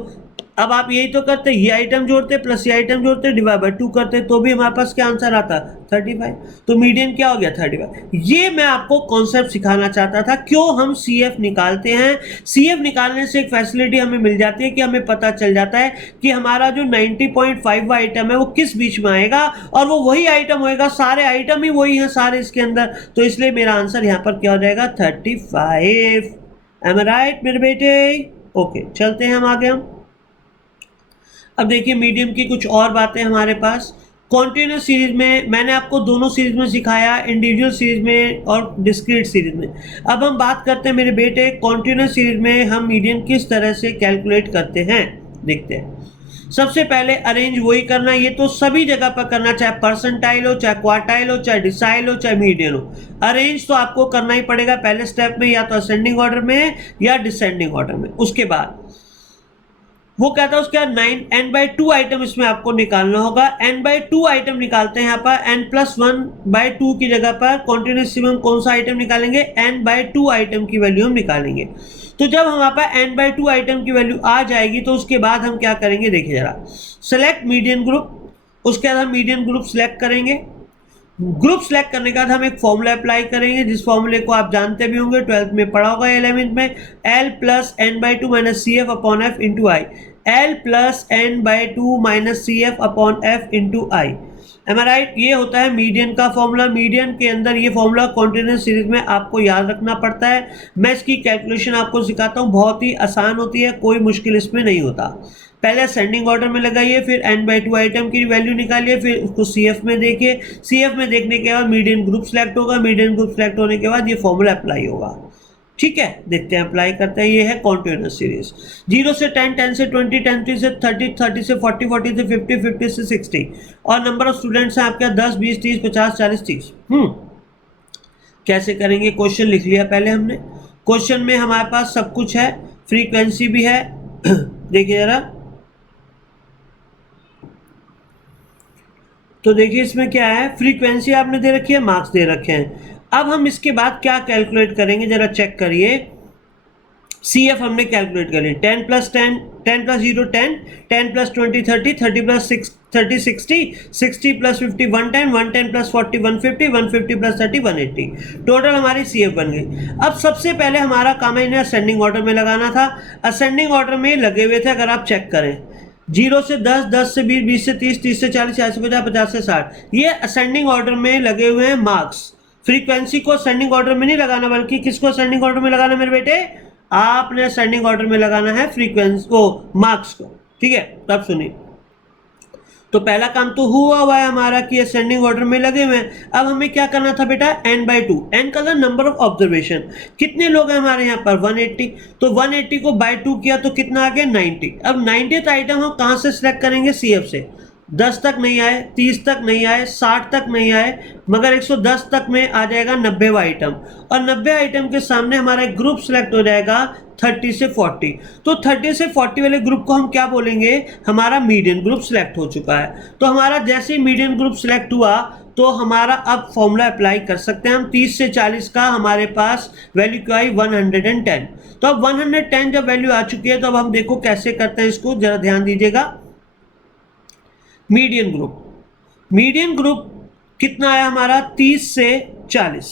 अब आप यही तो करते, ये आइटम जोड़ते प्लस ये आइटम जोड़ते डिवाइड बाय 2 करते, तो भी हमारे पास क्या आंसर आता, 35। तो मीडियन क्या हो गया, 35। ये मैं आपको कॉन्सेप्ट सिखाना चाहता था, क्यों हम CF निकालते हैं। CF निकालने से एक फैसिलिटी हमें मिल जाती है कि हमें पता चल जाता है कि हमारा जो 90.5 आइटम है वो किस बीच में आएगा, और वो वही आइटम होएगा, सारे आइटम ही वही है सारे इसके अंदर। तो इसलिए मेरा आंसर यहाँ पर क्या हो जाएगा, 35। एम आई राइट मेरे बेटे। ओके, चलते हैं हम आगे। हम अब देखिए मीडियम की कुछ और बातें हमारे पास। कॉन्टिन्यूस सीरीज में मैंने आपको दोनों सीरीज में सिखाया, इंडिविजुअल सीरीज में और डिस्क्रीट सीरीज में। अब हम बात करते हैं मेरे बेटे कॉन्टिन्यूस सीरीज में हम मीडियन किस तरह से कैलकुलेट करते हैं, देखते हैं। सबसे पहले अरेंज वही करना, ये तो सभी जगह पर करना, चाहे परसेंटाइल हो, चाहे क्वार्टाइल हो, चाहे डिसाइल हो, चाहे मीडियन हो। अरेंज तो आपको करना ही पड़ेगा पहले स्टेप में, या तो असेंडिंग ऑर्डर में या डिसेंडिंग ऑर्डर में। उसके बाद वो कहता है उसके बाद n/2 आइटम इसमें आपको निकालना होगा। n/2 आइटम निकालते हैं यहाँ पर, n+1/2 की जगह पर कॉन्टिन्यूस में हम कौन सा आइटम निकालेंगे, n/2 आइटम की वैल्यू हम निकालेंगे। तो जब हमारे पास n/2 आइटम की वैल्यू आ जाएगी तो उसके बाद हम क्या करेंगे, देखिए जरा, सेलेक्ट मीडियन ग्रुप। उसके बाद हम मीडियन ग्रुप सेलेक्ट करेंगे। ग्रुप सेलेक्ट करने के बाद हम एक फॉर्मूला अप्लाई करेंगे, जिस फॉर्मूले को आप जानते भी होंगे, 12th में पढ़ा होगा, 11th में, L + n/2 - CF/F × I। L + n/2 - CF/F × I। Am I right, ये होता है मीडियन का फॉर्मूला। मीडियन के अंदर ये फॉर्मूला कॉन्टिन्यूस सीरीज में आपको याद रखना पड़ता है। मैं इसकी कैलकुलेशन आपको सिखाता हूँ, बहुत ही आसान होती है, कोई मुश्किल इसमें नहीं होता। पहले असेंडिंग ऑर्डर में लगाइए, फिर n/2 आइटम की वैल्यू निकालिए, फिर उसको CF में देखिए। CF में देखने के बाद मीडियन ग्रुप सेलेक्ट होगा, मीडियन ग्रुप सेलेक्ट होने के बाद ये फॉर्मूला अप्लाई होगा। ठीक है, देखते हैं अप्लाई करते हैं। ये है कॉन्टिन्यूस सीरीज, 0 से 10, 10 से 20, 10 से 30, 30 से 40, 40 से 50, 50 से 60। और नंबर ऑफ स्टूडेंट्स हैं आपके 10, 20, 30, 50, 40, 30। कैसे करेंगे, क्वेश्चन लिख लिया पहले हमने। क्वेश्चन में हमारे पास सब कुछ है, फ्रीक्वेंसी भी है। देखिए जरा, तो देखिए इसमें क्या है, फ्रीक्वेंसी आपने दे रखी है, मार्क्स दे रखे हैं। अब हम इसके बाद क्या कैलकुलेट करेंगे, जरा चेक करिए। सी एफ हमने कैलकुलेट कर ली, 10 plus 10, 10 plus 0 10, 10 plus 20 30, 30 plus 30 60, 60 plus 50 110, 110 plus 40 150, 150 plus 30 180। Total हमारी सी एफ बन गई। अब सबसे पहले हमारा काम है इन्हें असेंडिंग ऑर्डर में लगाना था। असेंडिंग ऑर्डर में लगे हुए थे, अगर आप चेक करें 0 से 10, 10 से 20, 20 से 30, 30 से 40, 40 से 50, 50 से 60, ये असेंडिंग ऑर्डर में लगे हुए हैं मार्क्स। फ्रीक्वेंसी को असेंडिंग ऑर्डर में नहीं लगाना, बल्कि किसको असेंडिंग ऑर्डर में लगाना मेरे बेटे, आपने असेंडिंग ऑर्डर में लगाना है फ्रीक्वेंसी को, मार्क्स को, ठीक है। तब सुनिए, तो पहला काम तो हुआ है हमारा कि असेंडिंग ऑर्डर में लगे हुए हैं। अब हमें क्या करना था बेटा, n/2, n का नंबर ऑफ ऑब्जर्वेशन, कितने लोग हैं हमारे यहाँ पर 180, तो 180 को बाय 2 किया तो कितना आ गया 90। अब 90th आइटम हम कहाँ से सिलेक्ट करेंगे, CF से। 10 तक नहीं आए, 30 तक नहीं आए, 60 तक नहीं आए, मगर 110 तक में आ जाएगा 90वां आइटम। और 90 आइटम के सामने हमारा एक ग्रुप सिलेक्ट हो जाएगा 30 से 40। तो 30 से 40 वाले ग्रुप को हम क्या बोलेंगे, हमारा मीडियन ग्रुप सिलेक्ट हो चुका है। तो हमारा जैसे ही मीडियन ग्रुप सिलेक्ट हुआ तो हमारा अब फॉर्मूला अप्लाई कर सकते हैं हम। 30 से 40 का हमारे पास वैल्यू क्या आई 110। तो अब 110 जब वैल्यू आ चुकी है तो अब हम देखो कैसे करते हैं इसको, जरा ध्यान दीजिएगा। मीडियन ग्रुप कितना आया हमारा 30 से 40।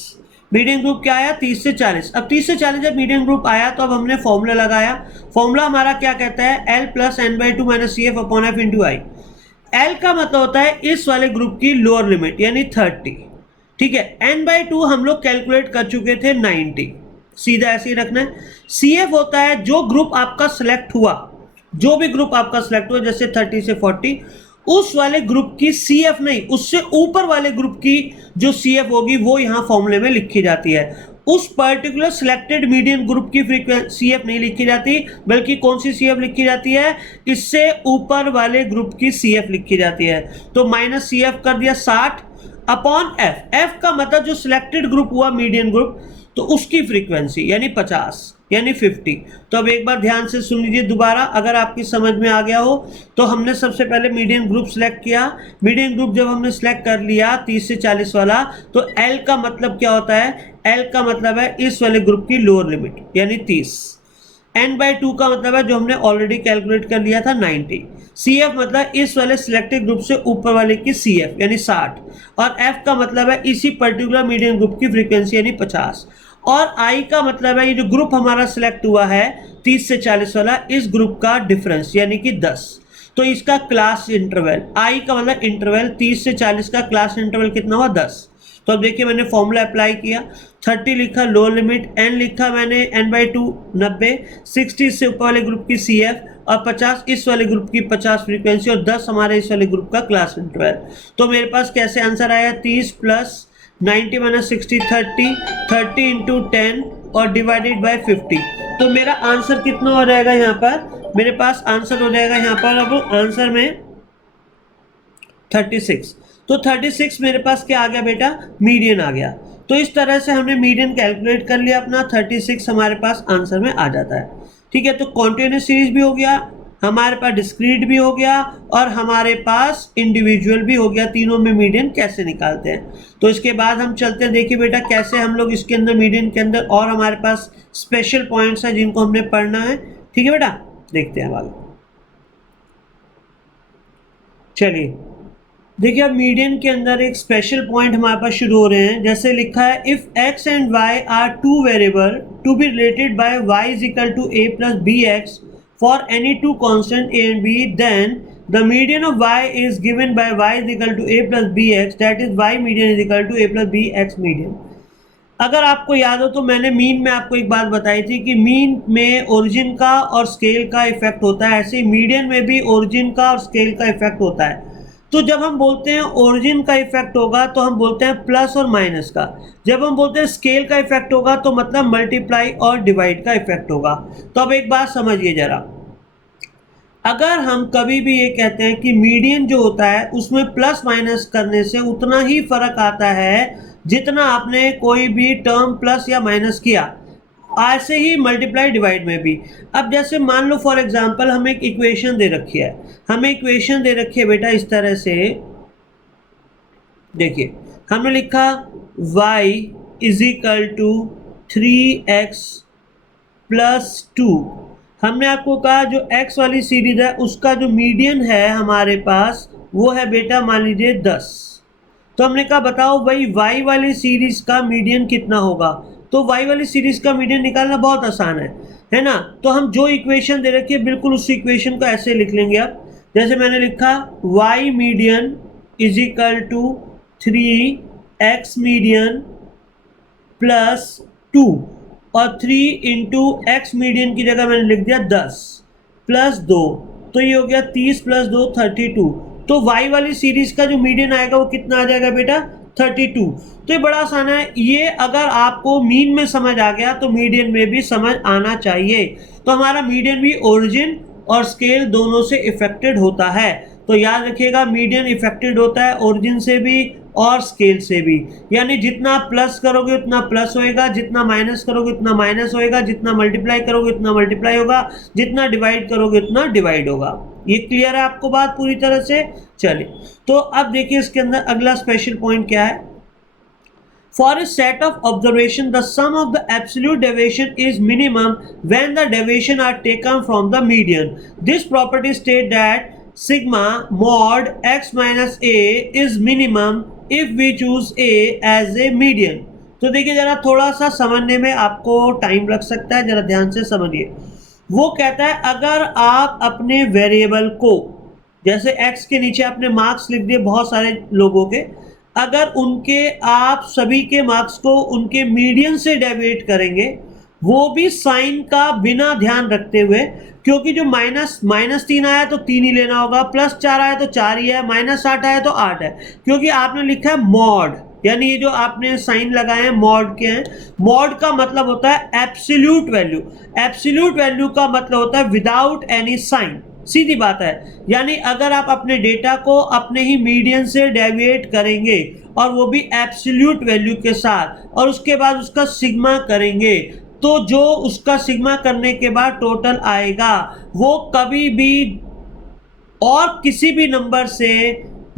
मीडियन ग्रुप क्या आया 30 से 40। अब 30 से 40 जब मीडियन ग्रुप आया तो अब हमने फॉर्मूला लगाया। फॉर्मूला हमारा क्या कहता है, L plus n/2 minus CF upon F into I. L का मतलब होता है इस वाले ग्रुप की लोअर लिमिट यानी 30, ठीक है। n/2 हम लोग कैलकुलेट कर चुके थे 90, सीधा ऐसे ही रखना है। CF होता है जो ग्रुप आपका सिलेक्ट हुआ, जो भी ग्रुप आपका सिलेक्ट हुआ, जैसे 30 से 40, उस वाले ग्रुप की CF नहीं, उससे ऊपर वाले ग्रुप की जो CF होगी वो यहाँ फॉर्मूले में लिखी जाती है। उस पर्टिकुलर सिलेक्टेड मीडियन ग्रुप की फ्रीक्वेंसी CF नहीं लिखी जाती, बल्कि कौन सी CF लिखी जाती है, इससे ऊपर वाले ग्रुप की CF लिखी जाती है। तो माइनस CF कर दिया 60 अपॉन F का मतलब जो सिलेक्टेड ग्रुप हुआ मीडियन ग्रुप, तो उसकी फ्रीक्वेंसी यानी 50 यानी 50। तो अब एक बार ध्यान से सुन लीजिए दोबारा, अगर आपकी समझ में आ गया हो तो हमने सबसे पहले मीडियन ग्रुप सिलेक्ट किया। मीडियन ग्रुप जब हमने सिलेक्ट कर लिया 30 से 40 वाला, तो L का मतलब क्या होता है, L का मतलब है इस वाले ग्रुप की लोअर लिमिट यानी 30। n/2 का मतलब है जो हमने ऑलरेडी कैलकुलेट कर लिया था 90। CF मतलब इस वाले सिलेक्टेड ग्रुप से ऊपर वाले की CF यानी 60, और F का मतलब है इसी पर्टिकुलर मीडियन ग्रुप की फ्रीक्वेंसी यानी 50, और I का मतलब है ये जो ग्रुप हमारा सिलेक्ट हुआ है 30 से 40 वाला, इस ग्रुप का डिफरेंस यानी कि 10। तो इसका क्लास इंटरवल, I का मतलब इंटरवल, 30 से 40 का क्लास इंटरवल कितना हुआ 10। तो अब देखिए मैंने फॉर्मूला अप्लाई किया, 30 लिखा लोअर लिमिट, n लिखा मैंने n/2 90, 60 से ऊपर वाले ग्रुप की CF, और 50 इस वाले ग्रुप की 50 फ्रीक्वेंसी, और 10 हमारे इस वाले ग्रुप का क्लास इंटरवल। तो मेरे पास कैसे आंसर आया, 30 प्लस 90 माइनस 60 30 इंटू 10 और डिवाइडेड बाय 50। तो मेरा आंसर कितना हो जाएगा यहाँ पर, मेरे पास आंसर हो जाएगा यहाँ पर, अब आंसर में 36। तो 36 मेरे पास क्या आ गया बेटा, मीडियन आ गया। तो इस तरह से हमने मीडियन कैलकुलेट कर लिया अपना, 36 हमारे पास आंसर में आ जाता है, ठीक है। तो कॉन्टिन्यूस सीरीज भी हो गया हमारे पास, डिस्क्रीट भी हो गया, और हमारे पास इंडिविजुअल भी हो गया। तीनों में मीडियन कैसे निकालते हैं, तो इसके बाद हम चलते हैं, देखिए बेटा कैसे हम लोग इसके अंदर मीडियन के अंदर और हमारे पास स्पेशल पॉइंट्स हैं जिनको हमने पढ़ना है, ठीक है बेटा, देखते हैं आगे। चलिए देखिए अब मीडियन के अंदर एक स्पेशल पॉइंट हमारे पास शुरू हो रहे हैं। जैसे लिखा है, if x and y are two variable to be related by y is equal to a plus bx for any two constant a and b, then the median of y is given by y is equal to a plus bx, that is y median is equal to a plus bx median। अगर आपको याद हो तो मैंने mean में आपको एक बात बताई थी कि मीन में ओरिजिन का और स्केल का इफेक्ट होता है, ऐसे ही मीडियन में भी ओरिजिन का और स्केल का इफेक्ट होता है। तो जब हम बोलते हैं ओरिजिन का इफेक्ट होगा तो हम बोलते हैं प्लस और माइनस का, जब हम बोलते हैं स्केल का इफेक्ट होगा तो मतलब मल्टीप्लाई और डिवाइड का इफेक्ट होगा। तो अब एक बात समझिए जरा, अगर हम कभी भी ये कहते हैं कि मीडियन जो होता है उसमें प्लस माइनस करने से उतना ही फर्क आता है जितना आपने कोई भी टर्म प्लस या माइनस किया, ऐसे ही मल्टीप्लाई डिवाइड में भी। अब जैसे मान लो फॉर एग्जांपल हमें एक इक्वेशन दे रखी है, हमें इक्वेशन दे रखी है बेटा इस तरह से, देखिए हमने लिखा y is equal to 3x plus 2। हमने आपको कहा जो x वाली सीरीज है उसका जो मीडियन है हमारे पास वो है बेटा मान लीजिए 10। तो हमने कहा बताओ भाई y वाली सीरीज का मीडियन कितना होगा। तो y वाली सीरीज का मीडियन निकालना बहुत आसान है ना। तो हम जो इक्वेशन दे रखी है बिल्कुल उस इक्वेशन को ऐसे लिख लेंगे आप। जैसे मैंने लिखा y median is equal to 3x median plus 2 और 3 इंटू एक्स मीडियन की जगह मैंने लिख दिया 10 प्लस 2, तो ये हो गया 30 प्लस 2 32। तो y वाली सीरीज का जो मीडियन आएगा वो कितना आ जाएगा बेटा 32। तो ये बड़ा आसान है, ये अगर आपको मीन में समझ आ गया तो मीडियन में भी समझ आना चाहिए। तो हमारा मीडियन भी ओरिजिन और स्केल दोनों से इफेक्टेड होता है। तो याद रखिएगा मीडियन इफेक्टेड होता है ओरिजिन से भी और स्केल से भी, यानी जितना प्लस करोगे उतना प्लस होएगा, जितना माइनस करोगे उतना माइनस होएगा, जितना मल्टीप्लाई करोगे उतना मल्टीप्लाई होगा, जितना डिवाइड करोगे उतना डिवाइड होगा। ये क्लियर है आपको बात पूरी तरह से। चलिए तो अब देखिए इसके अंदर अगला स्पेशल पॉइंट क्या है। For a set of observation, the sum of the absolute deviation is minimum when the deviation are taken from the median. This property states that sigma mod x minus a is minimum if we choose a as a median. तो देखिए जरा थोड़ा सा समझने में आपको time लग सकता है, जरा ध्यान से समझिए। वो कहता है अगर आप अपने वेरिएबल को, जैसे x के नीचे आपने मार्क्स लिख दिए बहुत सारे लोगों के, अगर उनके आप सभी के मार्क्स को उनके मीडियन से डेविएट करेंगे, वो भी साइन का बिना ध्यान रखते हुए, क्योंकि जो -3 आया तो 3 ही लेना होगा, +4 आया तो 4 ही है, -8 आया तो 8 है, क्योंकि आपने लिखा है मॉड, यानी ये जो आपने साइन लगाए हैं मॉड के हैं। मॉड का मतलब होता है एब्सोल्यूट वैल्यू, एब्सोल्यूट वैल्यू का मतलब होता है विदाउट एनी साइन। सीधी बात है, यानी अगर आप अपने डेटा को अपने ही मीडियन से डेविएट करेंगे और वो भी एब्सोल्यूट वैल्यू के साथ और उसके बाद उसका सिग्मा करेंगे, तो जो उसका सिग्मा करने के बाद टोटल आएगा वो कभी भी और किसी भी नंबर से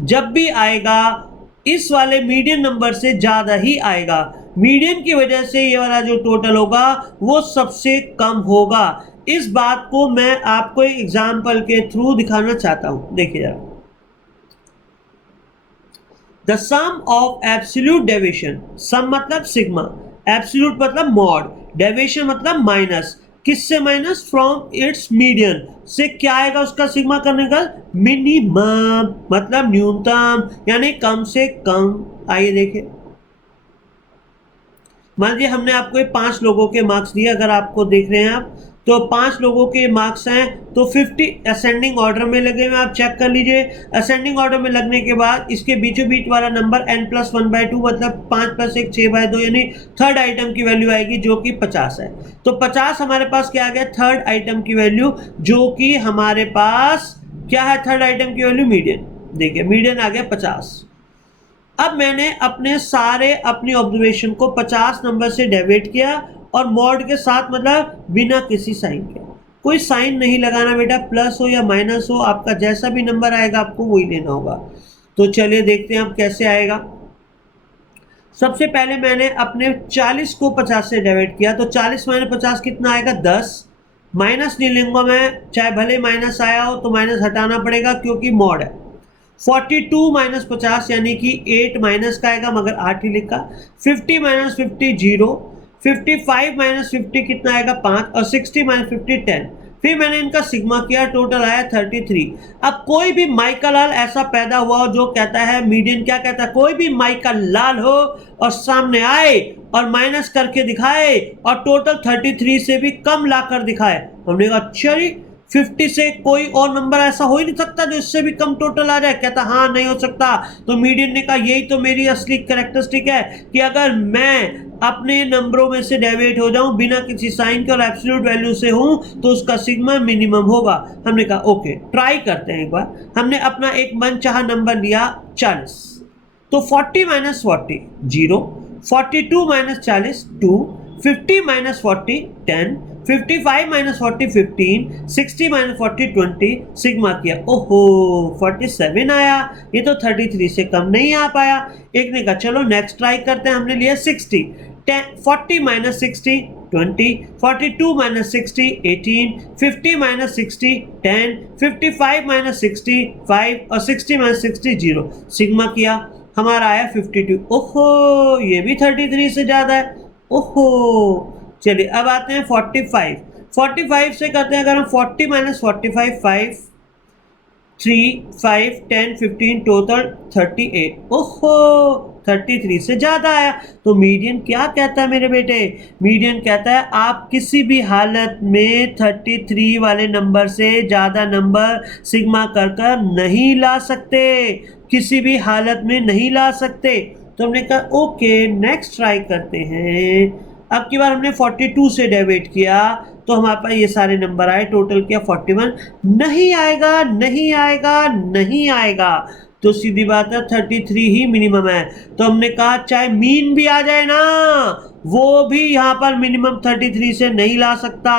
जब भी आएगा इस वाले मीडियन नंबर से ज़्यादा ही आएगा। मीडियन की वजह से ये वाला जो टोटल होगा वो सबसे कम होगा। इस बात को मैं आपको एक एग्जाम्पल के थ्रू दिखाना चाहता हूं। देखिए जरा, the sum of absolute deviation, sum मतलब सिग्मा, एब्सोल्यूट मतलब मॉड, डेविएशन मतलब माइनस, किससे माइनस, फ्रॉम इट्स मीडियन से क्या आएगा उसका सिग्मा करने का, मिनिमम मतलब न्यूनतम यानी कम से कम। आइए देखें, मान लीजिए हमने आपको 5 लोगों के मार्क्स दिए, अगर आपको देख रहे हैं आप तो 5 लोगों के मार्क्स हैं तो 50 असेंडिंग ऑर्डर में लगे हुए, आप चेक कर लीजिए। असेंडिंग ऑर्डर में लगने के बाद इसके बीचों बीच वाला नंबर n+1/2 मतलब 5 + 1 6/2 यानी थर्ड आइटम की वैल्यू आएगी जो कि 50 है। तो 50 हमारे पास क्या आ गया, थर्ड आइटम की वैल्यू, जो कि हमारे पास क्या है, थर्ड आइटम की वैल्यू मीडियन। देखिए मीडियन आ गया 50। अब मैंने अपनी ऑब्जर्वेशन को 50 नंबर से डेविएट किया और मॉड के साथ मतलब बिना किसी साइन के, कोई साइन नहीं लगाना बेटा, प्लस हो या माइनस हो, आपका जैसा भी नंबर आएगा आपको वही लेना होगा। तो चलिए देखते हैं अब कैसे आएगा। सबसे पहले मैंने अपने 40 को 50 से डिवाइड किया, तो 40 - 50 कितना आएगा, 10। माइनस नहीं लूंगा मैं, चाहे भले माइनस आया हो तो माइनस हटाना पड़ेगा क्योंकि मॉड है। 42 - 50 यानी कि 8 माइनस का आएगा मगर 8 ही लिखा। 50 - 50 0, 55 - 50 कितना आएगा 5 और 60 - 50 10। फिर मैंने इनका सिग्मा किया, टोटल आया 33। अब कोई भी माइका लाल ऐसा पैदा हुआ जो कहता है मीडियन, क्या कहता है, कोई भी माइका लाल हो और सामने आए और माइनस करके दिखाए और टोटल 33 से भी कम लाकर दिखाए, हमने कहा अच्छा जी 50 से कोई और नंबर ऐसा हो ही नहीं सकता जो इससे भी कम टोटल आ जाए। कहता हाँ नहीं हो सकता। तो मीडियन ने कहा यही तो मेरी असली कैरेक्टरिस्टिक है कि अगर मैं अपने नंबरों में से डेविएट हो जाऊं बिना किसी साइन के और एब्सोल्यूट वैल्यू से हूं तो उसका सिग्मा मिनिमम होगा। हमने कहा ओके ट्राई करते हैं एक बार। हमने अपना एक मनचाहा नंबर लिया 40, तो 40 - 40 0, 42 - 40 2, 50 - 40 10, 55 माइनस 40 15, 60 माइनस 40 20, सिग्मा किया, ओहो 47 आया, ये तो 33 से कम नहीं आ पाया। एक ने कहा चलो नेक्स्ट ट्राई करते हैं, हमने लिया 60, 40 माइनस 60 20, 42 माइनस 60 18, 50 माइनस 60 10, 55 माइनस 60 5 और 60 माइनस 60 0, सिग्मा किया, हमारा आया 52। ओहो ये भी 33 से ज़्यादा है, ओहो। चलिए अब आते हैं 45, 45 से करते हैं, अगर हम 40 माइनस 45 5 3 5 10 15 टोटल 38, ओहो 33 से ज़्यादा आया। तो मीडियन क्या कहता है मेरे बेटे, मीडियन कहता है आप किसी भी हालत में 33 वाले नंबर से ज़्यादा नंबर सिग्मा कर कर नहीं ला सकते, किसी भी हालत में नहीं ला सकते। तो हमने कहा ओके नेक्स्ट ट्राई करते हैं। अब की बार हमने 42 से डेविएट किया तो हमारे पास ये सारे नंबर आए, टोटल किया 41, नहीं आएगा नहीं आएगा नहीं आएगा, तो सीधी बात है 33 ही मिनिमम है। तो हमने कहा चाहे मीन भी आ जाए ना, वो भी यहाँ पर मिनिमम 33 से नहीं ला सकता,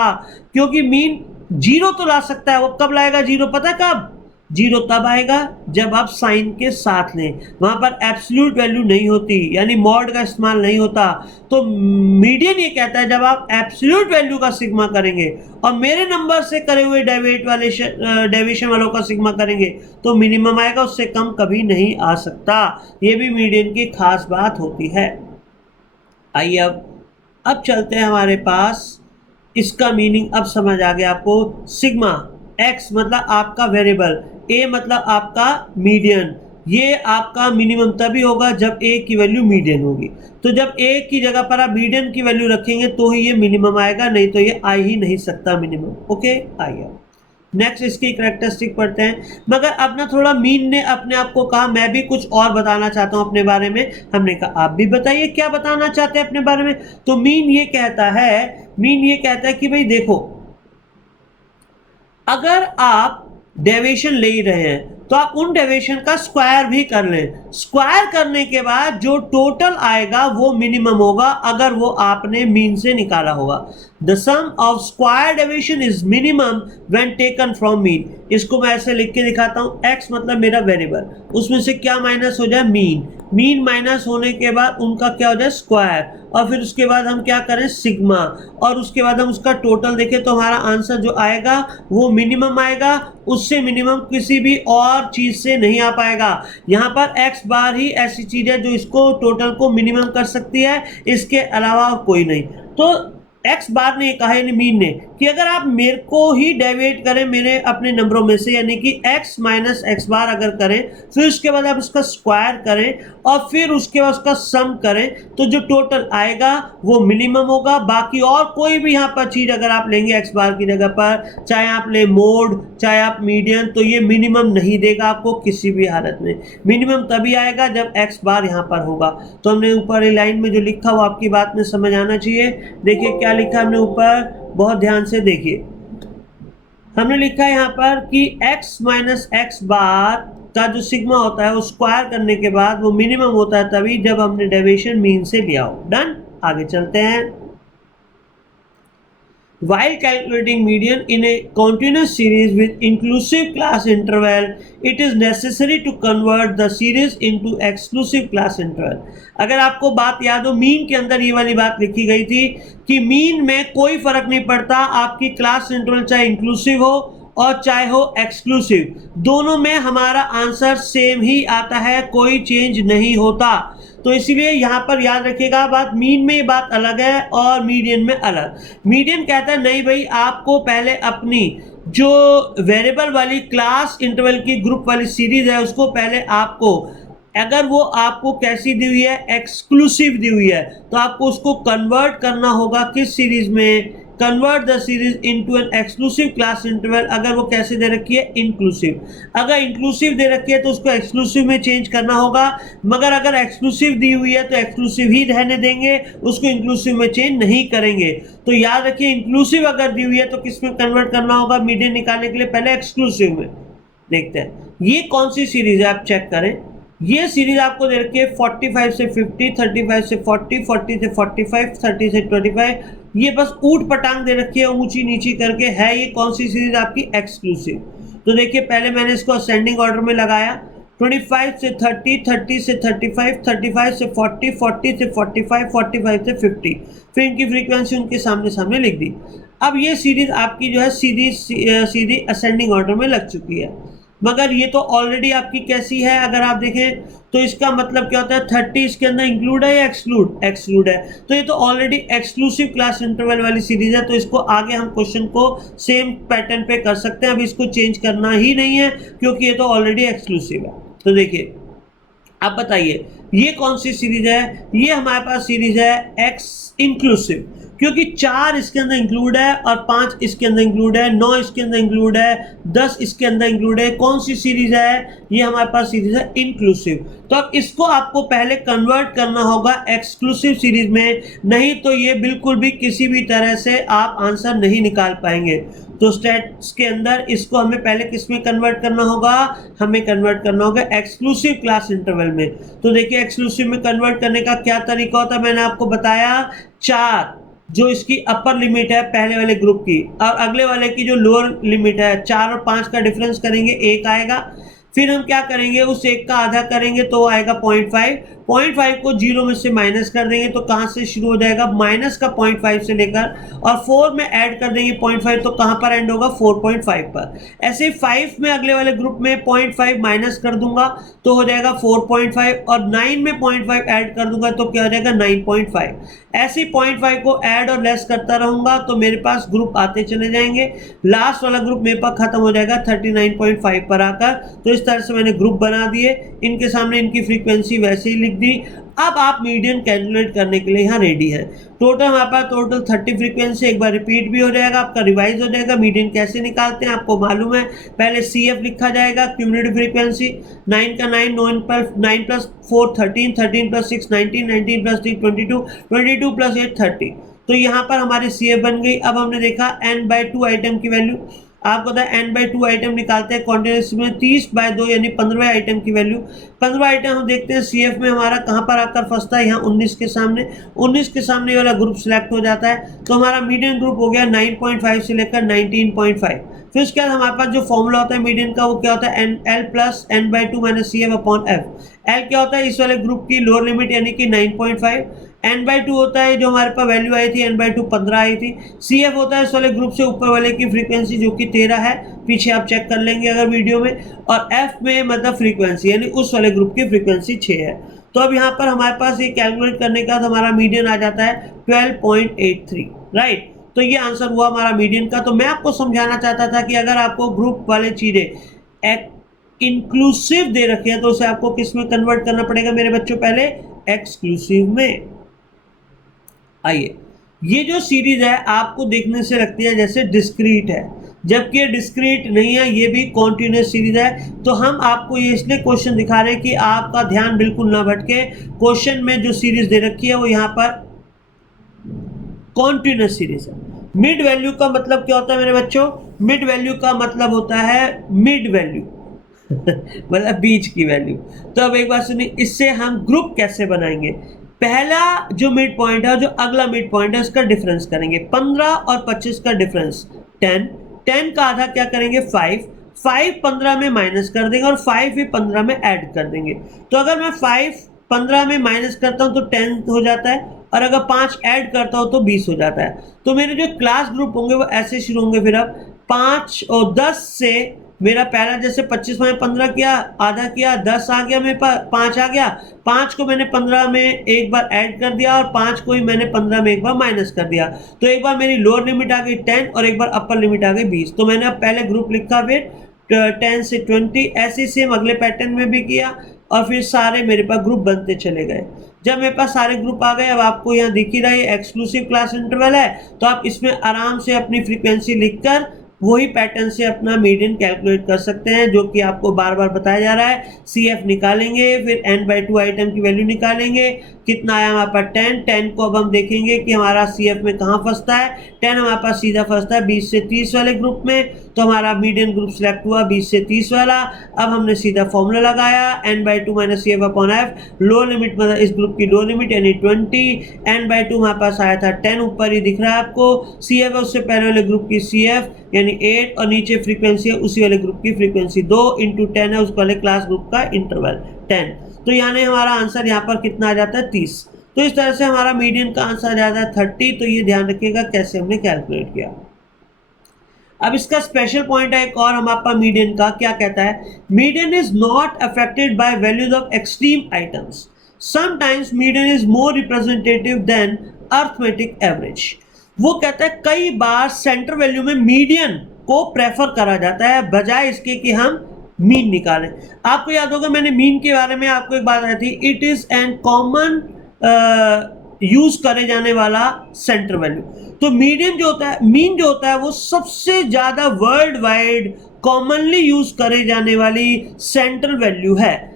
क्योंकि मीन 0 तो ला सकता है, वो कब लाएगा 0 पता है कब, 0 तब आएगा जब आप साइन के साथ लें, वहां पर एब्सोल्यूट वैल्यू नहीं होती, यानी मॉड का इस्तेमाल नहीं होता। तो मीडियन ये कहता है जब आप एब्सोल्यूट वैल्यू का सिग्मा करेंगे और मेरे नंबर से करे हुए डेविएशन वालों का सिग्मा करेंगे तो मिनिमम आएगा, उससे कम कभी नहीं आ सकता। ये भी मीडियन की खास बात होती है। आइए अब चलते हैं हमारे पास, इसका मीनिंग अब समझ आ गया आपको। सिग्मा एक्स मतलब आपका वेरिएबल, ए मतलब आपका मीडियन, ये आपका मिनिमम तभी होगा जब ए की वैल्यू मीडियन होगी। तो जब ए की जगह पर आप मीडियन की वैल्यू रखेंगे तो ही ये मिनिमम आएगा, नहीं तो ये आ ही नहीं सकता मिनिमम। ओके आइए नेक्स्ट इसकी कैरेक्टरिस्टिक पढ़ते हैं। मगर अब ना थोड़ा मीन ने अपने आप को कहा मैं भी कुछ और बताना चाहता हूं अपने बारे में। हमने कहा आप भी बताइए क्या बताना चाहते हैं अपने बारे में। तो मीन ये कहता है कि भाई देखो, अगर आप डेविएशन ले रहे हैं तो आप उन डेविएशन का स्क्वायर भी कर लें, स्क्वायर करने के बाद जो टोटल आएगा वो मिनिमम होगा अगर वो आपने मीन से निकाला होगा। The sum of square deviation is minimum when taken from mean. इसको मैं ऐसे लिख के दिखाता हूँ, x मतलब मेरा वेरिएबल, उसमें से क्या माइनस हो जाए मीन, मीन माइनस होने के बाद उनका क्या हो जाए स्क्वायर, और फिर उसके बाद हम क्या करें सिग्मा, और उसके बाद हम उसका टोटल देखें तो हमारा आंसर जो आएगा वो मिनिमम आएगा, उससे मिनिमम किसी भी और चीज से नहीं आ पाएगा। यहाँ पर x बार ही ऐसी चीज है जो इसको टोटल को मिनिमम कर सकती है, इसके अलावा और कोई नहीं। तो एक्स बार ने कहा यानी मीन ने कि अगर आप मेरे को ही डेविएट करें मेरे अपने नंबरों में से, यानी कि x माइनस एक्स बार अगर करें, फिर उसके बाद आप उसका स्क्वायर करें और फिर उसके बाद उसका सम करें, तो जो टोटल आएगा वो मिनिमम होगा। बाकी और कोई भी यहाँ पर चीज अगर आप लेंगे एक्स बार की जगह पर, चाहे आप ले मोड चाहे आप मीडियन, तो ये मिनिमम नहीं देगा आपको किसी भी हालत में। मिनिमम तभी आएगा जब एक्स बार यहाँ पर होगा। तो हमने ऊपर लाइन में जो लिखा वो आपकी बात में समझ आना चाहिए। देखिए क्या लिखा हमने ऊपर, बहुत ध्यान से देखिए। हमने लिखा है यहाँ पर कि x माइनस एक्स बार का जो सिग्मा होता है वो स्क्वायर करने के बाद वो मिनिमम होता है तभी जब हमने डेविएशन मीन से लिया हो। डन, आगे चलते हैं। While calculating median in a continuous series with inclusive class interval, it is necessary to convert the series into exclusive class interval. अगर आपको बात याद हो, मीन के अंदर ये वाली बात लिखी गई थी कि मीन में कोई फर्क नहीं पड़ता, आपकी क्लास इंटरवल चाहे इंक्लूसिव हो और चाहे हो एक्सक्लूसिव, दोनों में हमारा आंसर सेम ही आता है, कोई चेंज नहीं होता। तो इसीलिए यहाँ पर याद रखिएगा बात, मीन में ये बात अलग है और मीडियन में अलग। मीडियन कहता है नहीं भाई, आपको पहले अपनी जो वेरिएबल वाली क्लास इंटरवल की ग्रुप वाली सीरीज है उसको पहले आपको, अगर वो आपको कैसी दी हुई है एक्सक्लूसिव दी हुई है, तो आपको उसको कन्वर्ट करना होगा किस सीरीज में, convert the series into an exclusive class interval. अगर वो कैसे दे रखी है इंक्लूसिव, अगर इंक्लूसिव दे रखी है तो उसको एक्सक्लूसिव में चेंज करना होगा, मगर अगर एक्सक्लूसिव दी हुई है तो एक्सक्लूसिव ही रहने देंगे, उसको इंक्लूसिव में चेंज नहीं करेंगे। तो याद रखिए इंक्लूसिव अगर दी हुई है तो किस में कन्वर्ट करना होगा, मीडियन निकालने के लिए पहले एक्सक्लूसिव में। देखते हैं ये कौन सी सीरीज है, आप चेक करें। ये सीरीज आपको दे रखी है 45 से 50, 35 से 40, 40 से 45, 30 से 25, ये बस ऊट पटांग दे रखी है ऊंची नीची करके, है ये कौन सी सीरीज आपकी? एक्सक्लूसिव। तो देखिए पहले मैंने इसको असेंडिंग ऑर्डर में लगाया, 25 से 30, 30 से 35, 35 से 40, 40 से 45, 45 से 50, फिर इनकी फ्रीक्वेंसी उनके सामने सामने लिख दी। अब ये सीरीज आपकी जो है सीधी असेंडिंग ऑर्डर में लग चुकी है। मगर ये तो ऑलरेडी आपकी कैसी है, अगर आप देखें तो इसका मतलब क्या होता है, 30 इसके अंदर इंक्लूड है या एक्सक्लूड? एक्सक्लूड है। तो ये तो ऑलरेडी एक्सक्लूसिव क्लास इंटरवल वाली सीरीज है, तो इसको आगे हम क्वेश्चन को सेम पैटर्न पे कर सकते हैं। अब इसको चेंज करना ही नहीं है क्योंकि ये तो ऑलरेडी एक्सक्लूसिव है। तो देखिए अब बताइए ये कौन सी सीरीज है? ये हमारे पास सीरीज है एक्स इंक्लूसिव, क्योंकि 4 इसके अंदर इंक्लूड है और 5 इसके अंदर इंक्लूड है, 9 इसके अंदर इंक्लूड है, 10 इसके अंदर इंक्लूड है। कौन सी सीरीज है? ये हमारे पास सीरीज है इंक्लूसिव। तो अब इसको आपको पहले कन्वर्ट करना होगा एक्सक्लूसिव सीरीज में, नहीं तो ये बिल्कुल भी किसी भी तरह से आप आंसर नहीं निकाल पाएंगे। तो स्टैट्स के अंदर इसको हमें पहले किस में कन्वर्ट करना होगा? हमें कन्वर्ट करना होगा एक्सक्लूसिव क्लास इंटरवल में। तो देखिए एक्सक्लूसिव में कन्वर्ट करने का क्या तरीका होता है, मैंने आपको बताया। 4 जो इसकी अपर लिमिट है पहले वाले ग्रुप की, और अगले वाले की जो लोअर लिमिट है, 4 और 5 का डिफरेंस करेंगे, 1 आएगा। फिर हम क्या करेंगे, उस 1 का आधा करेंगे तो आएगा 0.5। 0.5 को 0 में से माइनस कर देंगे तो कहाँ से शुरू हो जाएगा? माइनस का 0.5 से लेकर, और 4 में ऐड कर देंगे 0.5 तो कहाँ पर एंड होगा? 4.5 पर। ऐसे 5 में अगले वाले ग्रुप में 0.5 माइनस कर दूंगा तो हो जाएगा 4.5, और 9 में 0.5 ऐड कर दूंगा तो क्या हो जाएगा? 9.5। ऐसे 0.5 को ऐड और लेस करता रहूंगा तो मेरे पास ग्रुप आते चले जाएंगे। लास्ट वाला ग्रुप मेरे पास खत्म हो जाएगा 39.5 पर आकर। तो इस तरह से मैंने ग्रुप बना दिए, इनके सामने इनकी फ्रीक्वेंसी वैसे ही लिख दी। अब आप मीडियन कैलकुलेट करने के लिए यहाँ रेडी है। टोटल हमारे पास टोटल 30 फ्रीक्वेंसी, एक बार रिपीट भी हो जाएगा, आपका रिवाइज हो जाएगा। मीडियन कैसे निकालते हैं आपको मालूम है, पहले CF लिखा जाएगा, क्यूमुलेटिव फ्रीक्वेंसी 9 का 9, 9 प्लस 4 13, 13 प्लस 6 19, 19 प्लस 3 22, 22 प्लस 8 30। तो यहाँ पर हमारी CF बन गई। अब हमने देखा n/2 आइटम की वैल्यू, आपको पता है n/2 आइटम निकालते हैं कॉन्टिन्यूस में, 30/2 यानी 15वें आइटम की वैल्यू। 15वां आइटम हम देखते हैं CF में हमारा कहाँ पर आकर फंसता है, यहाँ 19 के सामने। 19 के सामने वाला ग्रुप सिलेक्ट हो जाता है, तो हमारा मीडियन ग्रुप हो गया 9.5 से लेकर 19.5। फिर उसके बाद हमारे पास जो फॉर्मूला होता है मीडियन का, वो क्या होता है? L plus n/2 minus CF upon F। L क्या होता है? इस वाले ग्रुप की लोअर लिमिट यानी कि 9.5। n/2 होता है जो हमारे पास वैल्यू आई थी, n/2 15 आई थी। CF होता है इस वाले ग्रुप से ऊपर वाले की फ्रीक्वेंसी जो कि 13 है, पीछे आप चेक कर लेंगे अगर वीडियो में। और F में मतलब फ्रीक्वेंसी यानी उस वाले ग्रुप की फ्रीक्वेंसी 6 है। तो अब यहाँ पर हमारे पास ये कैलकुलेट करने का तो हमारा मीडियन आ जाता है 12.83, राइट। तो ये आंसर हुआ हमारा मीडियन का। तो मैं आपको समझाना चाहता था कि अगर आपको ग्रुप वाले चीज़ें इंक्लूसिव दे रखे हैं तो उसे आपको किस में कन्वर्ट करना पड़ेगा मेरे बच्चों? पहले एक्सक्लूसिव में। आइए, ये जो सीरीज है आपको देखने से लगती है जैसे डिस्क्रीट है, जबकि ये डिस्क्रीट नहीं है, ये भी कॉन्टिन्यूस सीरीज है। तो हम आपको ये इसलिए क्वेश्चन दिखा रहे हैं कि आपका ध्यान बिल्कुल ना भटके। क्वेश्चन में जो सीरीज दे रखी है वो यहाँ पर कॉन्टिन्यूस सीरीज है। मिड वैल्यू का मतलब क्या होता है मेरे बच्चों? मिड वैल्यू का मतलब होता है मिड वैल्यू मतलब बीच की वैल्यू। तो अब एक बात सुनिए, इससे हम ग्रुप कैसे बनाएंगे? पहला जो मिड पॉइंट है, जो अगला मिड पॉइंट है, उसका डिफरेंस करेंगे। 15 और 25 का डिफरेंस 10, 10 का आधा क्या करेंगे? 5, 5 15 में माइनस कर देंगे और 5 भी 15 में ऐड कर देंगे। तो अगर मैं 5 15 में माइनस करता हूं तो 10 हो जाता है, और अगर 5 ऐड करता हूं तो 20 हो जाता है। तो मेरे जो क्लास ग्रुप होंगे वो ऐसे शुरू होंगे। फिर अब 5 और 10 से मेरा पहला जैसे 25 में 15 किया, आधा किया, 10 आ गया, मेरे पास 5 आ गया। 5 को मैंने 15 में एक बार ऐड कर दिया और 5 को ही मैंने 15 में एक बार माइनस कर दिया। तो एक बार मेरी लोअर लिमिट आ गई 10 और एक बार अपर लिमिट आ गई 20। तो मैंने अब पहले ग्रुप लिखा, फिर 10 से 20, ऐसे सेम अगले पैटर्न में भी किया, और फिर सारे मेरे पास ग्रुप बनते चले गए। जब मेरे पास सारे ग्रुप आ गए, अब आपको यहाँ दिख ही रहा है एक्सक्लूसिव क्लास इंटरवल है, तो आप इसमें आराम से अपनी फ्रीक्वेंसी लिखकर वही पैटर्न से अपना मीडियन कैलकुलेट कर सकते हैं, जो कि आपको बार बार बताया जा रहा है। CF निकालेंगे, फिर n/2 आइटम की वैल्यू निकालेंगे, कितना आया हमारे पास 10 को अब हम देखेंगे कि हमारा CF में कहाँ फंसता है। 10 हमारे पास सीधा फंसता है 20 से 30 वाले ग्रुप में, तो हमारा मीडियन ग्रुप सिलेक्ट हुआ 20 से 30 वाला। अब हमने सीधा फॉर्मूला लगाया n/2 - CF/F, लो लिमिट मतलब इस ग्रुप की लो लिमिट यानी 20, n/2 हमारे पास आया था 10, ऊपर ही दिख रहा है आपको। CF है उससे पहले वाले ग्रुप की CF यानी 8 और नीचे फ्रीक्वेंसी है उसी वाले ग्रुप की फ्रीक्वेंसी 2 × 10 है उस वाले क्लास ग्रुप का इंटरवल 10। तो यानी हमारा आंसर यहाँ पर कितना आ जाता है 30। तो इस तरह से हमारा मीडियन का आंसर आ जाता है 30। तो ये ध्यान रखिएगा कैसे हमने कैलकुलेट किया। अब इसका स्पेशल पॉइंट है एक और हमारे पास मीडियन का, क्या कहता है, median is not affected by values of extreme items, sometimes median is more representative than arithmetic average. वो कहता है कई बार सेंटर वैल्यू में मीडियन को प्रेफर करा जाता है बजाय इसके कि हम मीन निकालें। आपको याद होगा मैंने मीन के बारे में आपको एक बात आई थी, it is an common use करे जाने वाला सेंटर वैल्यू। तो मीडियन जो होता है, मीन जो होता है वो सबसे ज्यादा वर्ल्ड वाइड कॉमनली यूज करे जाने वाली सेंट्रल वैल्यू है।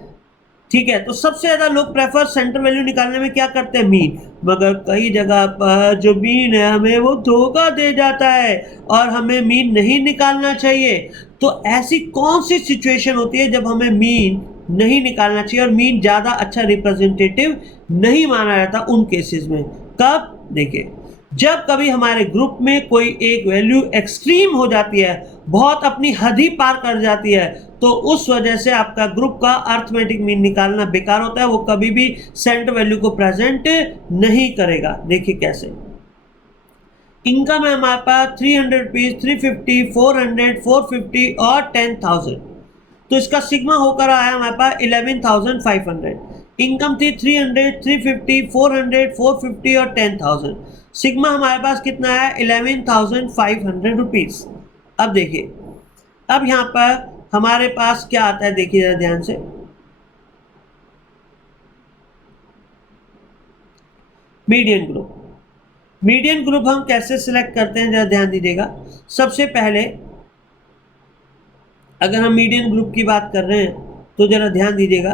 ठीक है, तो सबसे ज्यादा लोग प्रेफर सेंटर वैल्यू निकालने में क्या करते हैं, मीन। मगर कई जगह पर जो मीन है हमें वो धोखा दे जाता है और हमें मीन नहीं निकालना चाहिए। तो ऐसी कौन सी सिचुएशन होती है जब हमें मीन नहीं निकालना चाहिए और मीन ज़्यादा अच्छा रिप्रेजेंटेटिव नहीं माना जाता उन केसेस में? कब? देखिए, जब कभी हमारे ग्रुप में कोई एक वैल्यू एक्सट्रीम हो जाती है, बहुत अपनी हद ही पार कर जाती है, तो उस वजह से आपका ग्रुप का अर्थमेटिक मीन निकालना बेकार होता है। वो कभी भी सेंटर वैल्यू को प्रेजेंट नहीं करेगा। देखिए कैसे, इनकम है हमारे पास 300 रुपीज, 350, 400, 450 और 10,000। तो इसका सिग्मा होकर आया हमारे पास 11,500। इनकम थी 300, 350, 400, 450 और 10,000। सिग्मा हमारे पास कितना है 11,500 रुपीज। अब देखिए, अब यहाँ पर हमारे पास क्या आता है, देखिए जरा ध्यान से, मीडियन ग्रुप। मीडियन ग्रुप हम कैसे सिलेक्ट करते हैं जरा ध्यान दीजिएगा। सबसे पहले अगर हम मीडियन ग्रुप की बात कर रहे हैं तो जरा ध्यान दीजिएगा,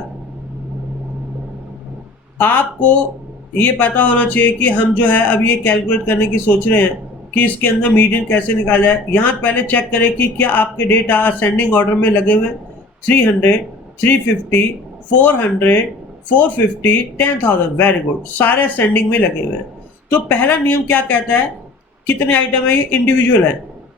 आपको ये पता होना चाहिए कि हम जो है अब ये कैलकुलेट करने की सोच रहे हैं कि इसके अंदर मीडियन कैसे निकाला जाए। यहाँ पहले चेक करें कि क्या आपके डेटा असेंडिंग ऑर्डर में लगे हुए हैं। 300, 350, 400, 450, 10,000, वेरी गुड, सारे असेंडिंग में लगे हुए हैं। तो पहला नियम क्या कहता है, कितने आइटम है, ये इंडिविजुअल है।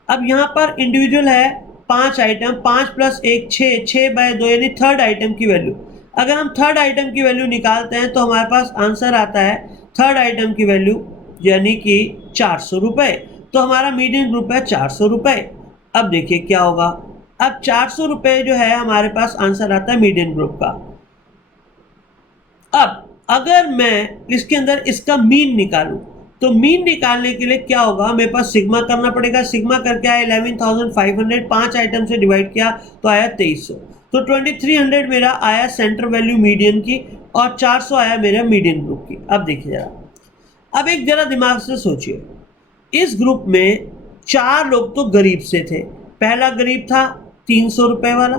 अब यहाँ पर इंडिविजुअल है 5 आइटम, 5 + 1 6, 6/2 यानी थर्ड आइटम की वैल्यू। अगर हम थर्ड आइटम की वैल्यू निकालते हैं तो हमारे पास आंसर आता है थर्ड आइटम की वैल्यू यानी कि 400 रुपये। तो हमारा मीडियन ग्रुप है 400 रुपये। अब देखिए क्या होगा, अब 400 रुपये जो है हमारे पास आंसर आता है मीडियन ग्रुप का। अब अगर मैं इसके अंदर इसका मीन निकालूं तो मीन निकालने के लिए क्या होगा, मेरे पास सिग्मा करना पड़ेगा। सिग्मा करके आया 11,500, 5 आइटम से डिवाइड किया तो आया 2300। तो 2300 मेरा आया सेंटर वैल्यू मीडियन की और 400 आया मेरा मीडियन ग्रुप की। अब देखिए जरा, अब एक जरा दिमाग से सोचिए, इस ग्रुप में 4 लोग तो गरीब से थे। पहला गरीब था 300 रुपये वाला,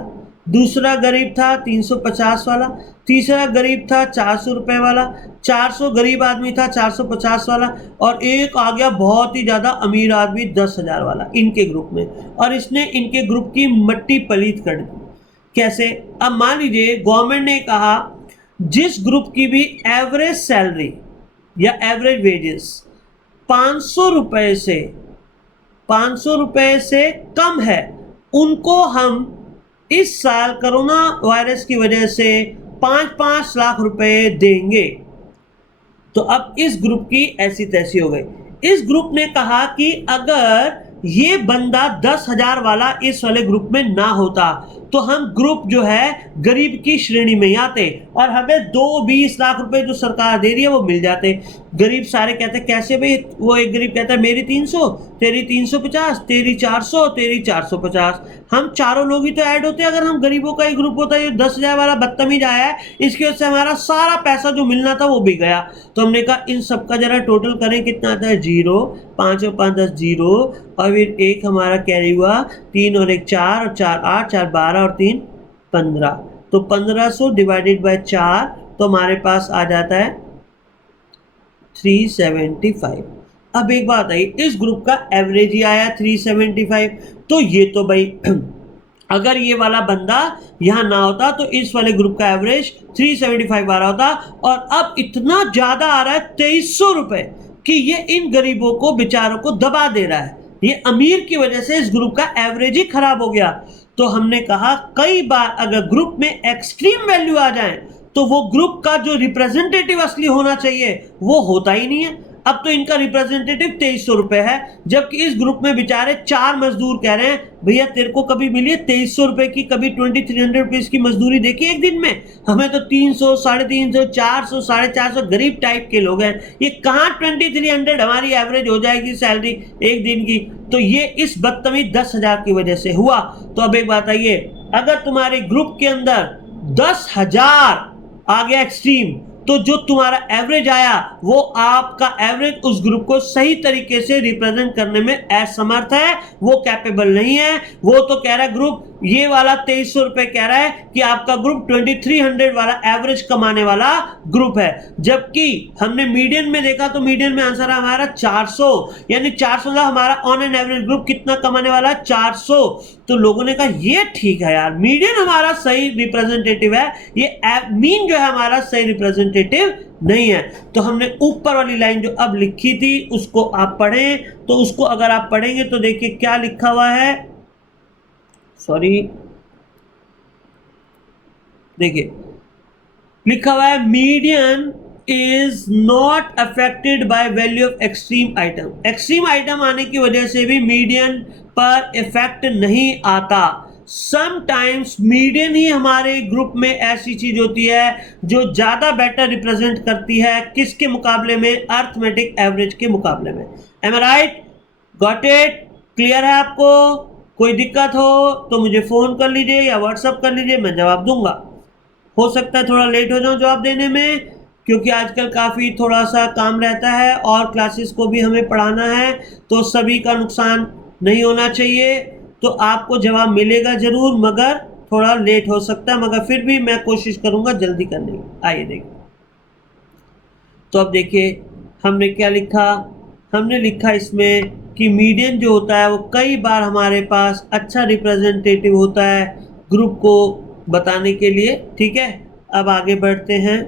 दूसरा गरीब था 350 वाला, तीसरा गरीब था 400 रुपये वाला, 400 गरीब आदमी था 450 वाला, और एक आ गया बहुत ही ज़्यादा अमीर आदमी 10,000 वाला इनके ग्रुप में, और इसने इनके ग्रुप की मट्टी पलीत कर दी। कैसे? अब मान लीजिए गवर्नमेंट ने कहा जिस ग्रुप की भी एवरेज सैलरी या एवरेज वेजेस 500 रुपये से कम है, उनको हम इस साल कोरोना वायरस की वजह से 5-5 लाख रुपए देंगे। तो अब इस ग्रुप की ऐसी तैसी हो गई। इस ग्रुप ने कहा कि अगर ये बंदा 10,000 वाला इस वाले ग्रुप में ना होता तो हम ग्रुप जो है गरीब की श्रेणी में ही आते और हमें 2-20 लाख रुपए जो सरकार दे रही है वो मिल जाते। गरीब सारे कहते कैसे भाई, वो एक गरीब कहता है मेरी 300, तेरी 350, तेरी 400, तेरी 450। हम चारों लोग ही तो ऐड होते अगर हम गरीबों का ही ग्रुप होता। ये 10,000 वाला बदतमीज आया है, इसकी वजह से हमारा सारा पैसा जो मिलना था वो भी गया। तो हमने कहा इन सबका जरा टोटल करें, कितना आता है 0, 5 और 5 10 0, और फिर एक हमारा कैरी हुआ 3 और 1 4 और 4 8, 4 12 और 3 15। तो 1500 डिवाइडेड बाय 4 तो हमारे पास आ जाता है 375। अब एक बात आई, इस ग्रुप का एवरेज ही आया 375, तो ये तो भाई अगर ये वाला बंदा यहाँ ना होता तो इस वाले ग्रुप का एवरेज 375 आ रहा होता, और अब इतना ज्यादा आ रहा है 2300 रुपए कि ये इन गरीबों को बेचारों को दबा दे रहा है। ये अमीर की वजह से इस ग्रुप का एवरेज ही खराब हो गया। तो हमने कहा कई बार अगर ग्रुप में एक्सट्रीम वैल्यू आ जाए तो वो ग्रुप का जो रिप्रेजेंटेटिव असली होना चाहिए वो होता ही नहीं है। अब तो इनका रिप्रेजेंटेटिव 2300 रुपए है, जबकि इस ग्रुप में बेचारे 4 मजदूर कह रहे हैं भैया तेरे को कभी मिली है 2300 रुपए की, कभी 2300 रुपीज की मजदूरी देखी एक दिन में? हमें तो 300, 350, 400, 450 गरीब टाइप के लोग हैं, ये कहाँ 2300 हमारी एवरेज हो जाएगी सैलरी एक दिन की? तो ये इस बदतमीज 10,000 की वजह से हुआ। तो अब एक बात आइए, अगर तुम्हारे ग्रुप के अंदर 10,000 आ गया एक्सट्रीम, तो जो तुम्हारा एवरेज आया वो आपका एवरेज उस ग्रुप को सही तरीके से रिप्रेजेंट करने में असमर्थ है, वो कैपेबल नहीं है। वो तो कह रहा है ग्रुप, ये वाला 2300 रुपए कह रहा है कि आपका ग्रुप 2300 वाला एवरेज कमाने वाला ग्रुप है, जबकि हमने मीडियन में देखा तो मीडियन में आंसर है हमारा 400, यानी 400 का हमारा ऑन एन एवरेज ग्रुप कितना कमाने वाला है? 400। तो लोगों ने कहा ये ठीक है यार, मीडियन हमारा सही रिप्रेजेंटेटिव है, ये मीन जो है हमारा सही रिप्रेजेंटेटिव नहीं है। तो हमने ऊपर वाली लाइन जो अब लिखी थी उसको आप पढ़ें, तो उसको अगर आप पढ़ेंगे तो देखिए क्या लिखा हुआ है, सॉरी देखिए लिखा हुआ है median is not affected by value of extreme item. Extreme item आने की वजह से भी मीडियन पर इफेक्ट नहीं आता। समटाइम्स मीडियन ही हमारे ग्रुप में ऐसी चीज होती है जो ज्यादा बेटर रिप्रेजेंट करती है किसके मुकाबले में? अर्थमेटिक एवरेज के मुकाबले में। Am I right? Got it? Clear है आपको? कोई दिक्कत हो तो मुझे फोन कर लीजिए या व्हाट्सअप कर लीजिए, मैं जवाब दूंगा। हो सकता है थोड़ा लेट हो जाऊं जवाब देने में, क्योंकि आजकल काफ़ी थोड़ा सा काम रहता है और क्लासेस को भी हमें पढ़ाना है, तो सभी का नुकसान नहीं होना चाहिए। तो आपको जवाब मिलेगा ज़रूर, मगर थोड़ा लेट हो सकता है, मगर फिर भी मैं कोशिश करूँगा जल्दी करने की। आइए देखिए, तो अब देखिए हमने क्या लिखा। हमने लिखा इसमें कि मीडियन जो होता है वो कई बार हमारे पास अच्छा रिप्रेजेंटेटिव होता है ग्रुप को बताने के लिए। ठीक है, अब आगे बढ़ते हैं।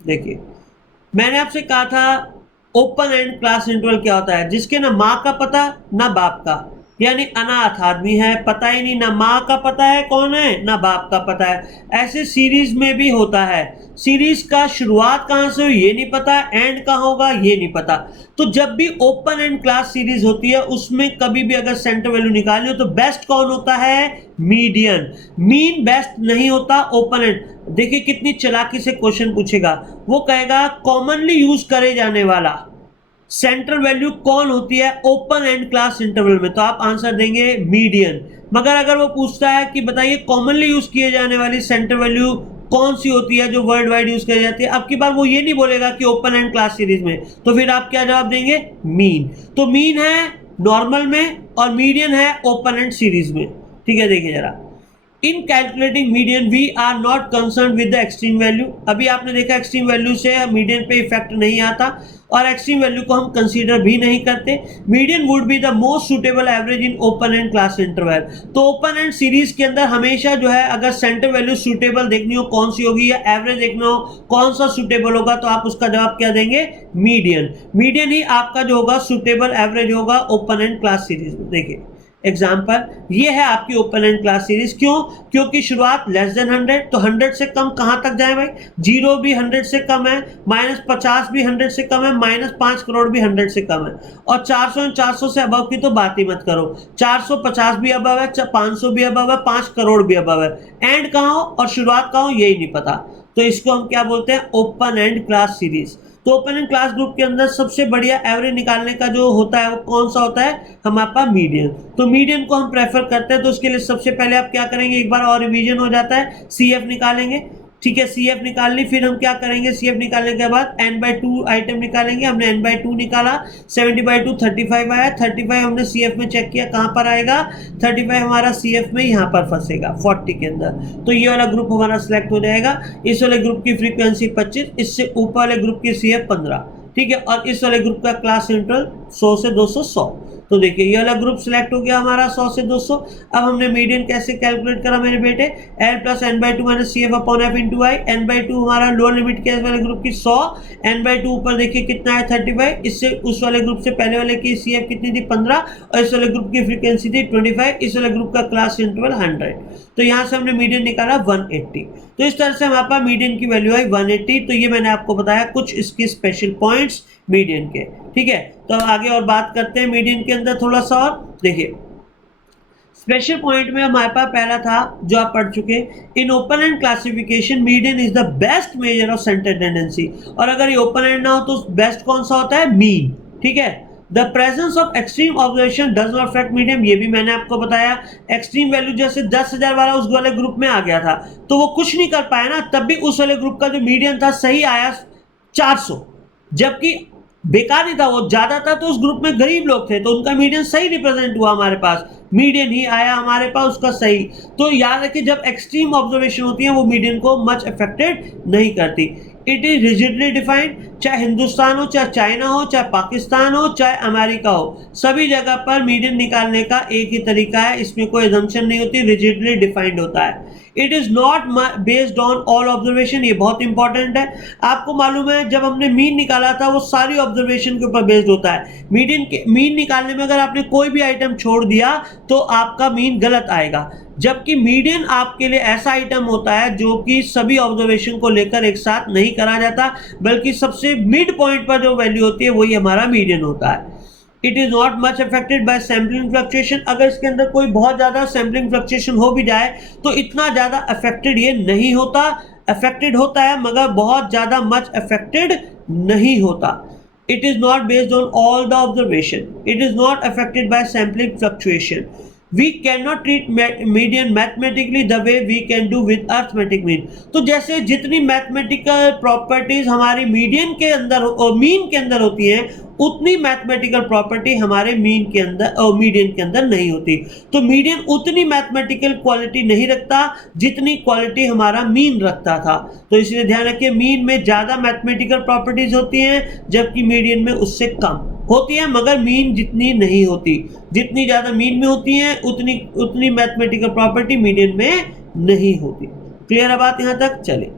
देखिए मैंने आपसे कहा था ओपन एंड क्लास इंटरवल क्या होता है? जिसके ना माँ का पता ना बाप का, यानी अनाथ आदमी है, पता ही नहीं, ना माँ का पता है कौन है ना बाप का पता है। ऐसे सीरीज में भी होता है, सीरीज का शुरुआत कहाँ से हुई ये नहीं पता, एंड कहाँ होगा ये नहीं पता। तो जब भी ओपन एंड क्लास सीरीज होती है उसमें कभी भी अगर सेंटर वैल्यू निकालनी हो तो बेस्ट कौन होता है? मीडियन। मीन बेस्ट नहीं होता ओपन एंड। देखिए कितनी चालाकी से क्वेश्चन पूछेगा, वो कहेगा कॉमनली यूज करे जाने वाला सेंट्रल वैल्यू कौन होती है ओपन एंड क्लास इंटरवल में? तो आप आंसर देंगे मीडियन। मगर अगर वो पूछता है कि बताइए कॉमनली यूज किए जाने वाली सेंट्रल वैल्यू कौन सी होती है जो वर्ल्ड वाइड यूज की जाती है, अब की बार वो ये नहीं बोलेगा कि ओपन एंड क्लास सीरीज में, तो फिर आप क्या जवाब देंगे? मीन। तो मीन है नॉर्मल में और मीडियन है ओपन एंड सीरीज में। ठीक है, देखिए जरा, in calculating median we are not concern with the extreme value. अभी आपने देखा एक्सट्रीम वैल्यू से मीडियन पे इफेक्ट नहीं आता और एक्सट्रीम वैल्यू को हम कंसीडर भी नहीं करते। Median would be the most suitable average in open and class interval. तो ओपन एंड सीरीज के अंदर हमेशा जो है अगर सेंटर वैल्यू सुटेबल देखनी हो कौन सी होगी या एवरेज देखना हो कौन सा सुटेबल होगा, तो आप उसका जवाब क्या देंगे? मीडियन। मीडियन ही आपका जो होगा सुटेबल एवरेज होगा ओपन एंड क्लास सीरीज में। देखिए एग्जाम्पल ये है आपकी ओपन एंड क्लास सीरीज। क्यों? क्योंकि शुरुआत लेस देन 100, तो 100 से कम कहां तक जाए भाई? 0 भी 100 से कम है, -50 भी 100 से कम है, -5 करोड़ भी 100 से कम है, और 400 से अबव की तो बात ही मत करो। 450 भी अबव है, 500 भी अबव है, 5 करोड़ भी अबव है। एंड कहाँ हो और शुरुआत कहाँ हो यही नहीं पता, तो इसको हम क्या बोलते हैं? Open and class series. तो ओपन एंड क्लास ग्रुप के अंदर सबसे बढ़िया एवरेज निकालने का जो होता है वो कौन सा होता है? हमारे पास मीडियन। तो मीडियन को हम प्रेफर करते हैं, तो उसके लिए सबसे पहले आप क्या करेंगे? एक बार और रिवीजन हो जाता है, CF निकालेंगे। ठीक है, CF निकाल ली। फिर हम क्या करेंगे, CF निकालने के बाद n/2 आइटम निकालेंगे। हमने n/2 निकाला, 70/2 35 आया। 35 हमने CF में चेक किया, कहाँ पर आएगा, 35 हमारा CF में यहाँ पर फंसेगा 40 के अंदर। तो ये वाला ग्रुप हमारा सिलेक्ट हो जाएगा। इस वाले ग्रुप की फ्रीक्वेंसी 25, इससे ऊपर वाले ग्रुप की CF 15, ठीक है। और इस वाले ग्रुप का क्लास इंटरवल 100 से 200 100। तो देखिए ये वाला ग्रुप सिलेक्ट हो गया हमारा 100 से 200। अब हमने मीडियन कैसे कैलकुलेट करा मेरे बेटे, L plus n/2 minus CF upon F into I. n/2 हमारा लोअर लिमिट क्या है इस वाले ग्रुप की 100, n/2 ऊपर देखिए कितना है 35। इससे उस वाले ग्रुप से पहले वाले की CF कितनी थी 15, और इस वाले ग्रुप की फ्रीक्वेंसी थी 25। इस वाले ग्रुप का क्लास इंटरवल 100। तो यहाँ से हमने मीडियन निकाला 180। तो इस तरह से हमारे पास मीडियन की वैल्यू आई 180। तो ये मैंने आपको बताया कुछ इसके स्पेशल पॉइंट्स मीडियन के, ठीक है। तो अब आगे और बात करते हैं मीडियन के अंदर थोड़ा सा। और देखिए स्पेशल पॉइंट में हमारे पास पहला था जो आप पढ़ चुके, in open and classification median is the best measure of centre tendency. और अगर ये ओपन एंड ना हो तो बेस्ट कौन सा होता है, मीन, ठीक है। The presence of extreme observation does not affect medium, ये भी मैंने आपको बताया। एक्सट्रीम वैल्यू जैसे 10,000 वाला उस वाले ग्रुप में आ गया था तो वो कुछ नहीं कर पाया ना, तब भी उस वाले ग्रुप का जो मीडियन था सही आया 400, जबकि बेकार नहीं था, वो ज्यादा था। तो उस ग्रुप में गरीब लोग थे तो उनका मीडियन सही रिप्रेजेंट हुआ, हमारे पास मीडियन ही आया हमारे पास उसका सही। तो याद रखिए जब एक्सट्रीम ऑब्जर्वेशन होती है वो मीडियन को मच अफेक्टेड नहीं करती। इट इज रिजिडली डिफाइंड, चाहे हिंदुस्तान हो, चाहे चाइना हो, चाहे पाकिस्तान हो, चाहे अमेरिका हो, सभी जगह पर मीडियन निकालने का एक ही तरीका है, इसमें कोई असम्पशन नहीं होती, रिजिडली डिफाइंड होता है। It is not based on all observation, ये बहुत इंपॉर्टेंट है। आपको मालूम है जब हमने मीन निकाला था वो सारी ऑब्जर्वेशन के ऊपर बेस्ड होता है। मीन निकालने में अगर आपने कोई भी आइटम छोड़ दिया तो आपका मीन गलत आएगा, जबकि मीडियन आपके लिए ऐसा आइटम होता है जो कि सभी ऑब्जर्वेशन को लेकर एक साथ नहीं करा जाता, बल्कि सबसे मिड पॉइंट पर जो वैल्यू होती है वही हमारा मीडियन होता है। It is not much affected by sampling fluctuation, अगर इसके अंदर कोई बहुत ज्यादा सैम्पलिंग फ्लक्चुएशन हो भी जाए तो इतना ज्यादा अफेक्टेड ये नहीं होता, अफेक्टेड होता है मगर बहुत ज्यादा मच अफेक्टेड नहीं होता। It is not based on all the observation. It is not affected by sampling fluctuation. We cannot treat median mathematically the way we can do with arithmetic mean. तो जैसे जितनी मैथमेटिकल प्रॉपर्टीज हमारी median के अंदर और mean के अंदर होती हैं, उतनी मैथमेटिकल प्रॉपर्टी हमारे मीन के अंदर और मीडियन के अंदर नहीं होती। तो मीडियन उतनी मैथमेटिकल क्वालिटी नहीं रखता जितनी क्वालिटी हमारा मीन रखता था। तो इसलिए ध्यान रखिए मीन में ज़्यादा मैथमेटिकल प्रॉपर्टीज होती हैं जबकि मीडियन में उससे कम होती है, मगर मीन जितनी नहीं होती। जितनी ज़्यादा मीन में होती है उतनी मैथमेटिकल प्रॉपर्टी मीडियन में नहीं होती। क्लियर है बात यहाँ तक? चले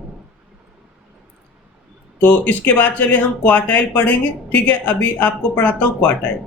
तो इसके बाद चले हम क्वार्टाइल पढ़ेंगे, ठीक है। अभी आपको पढ़ाता हूँ क्वार्टाइल।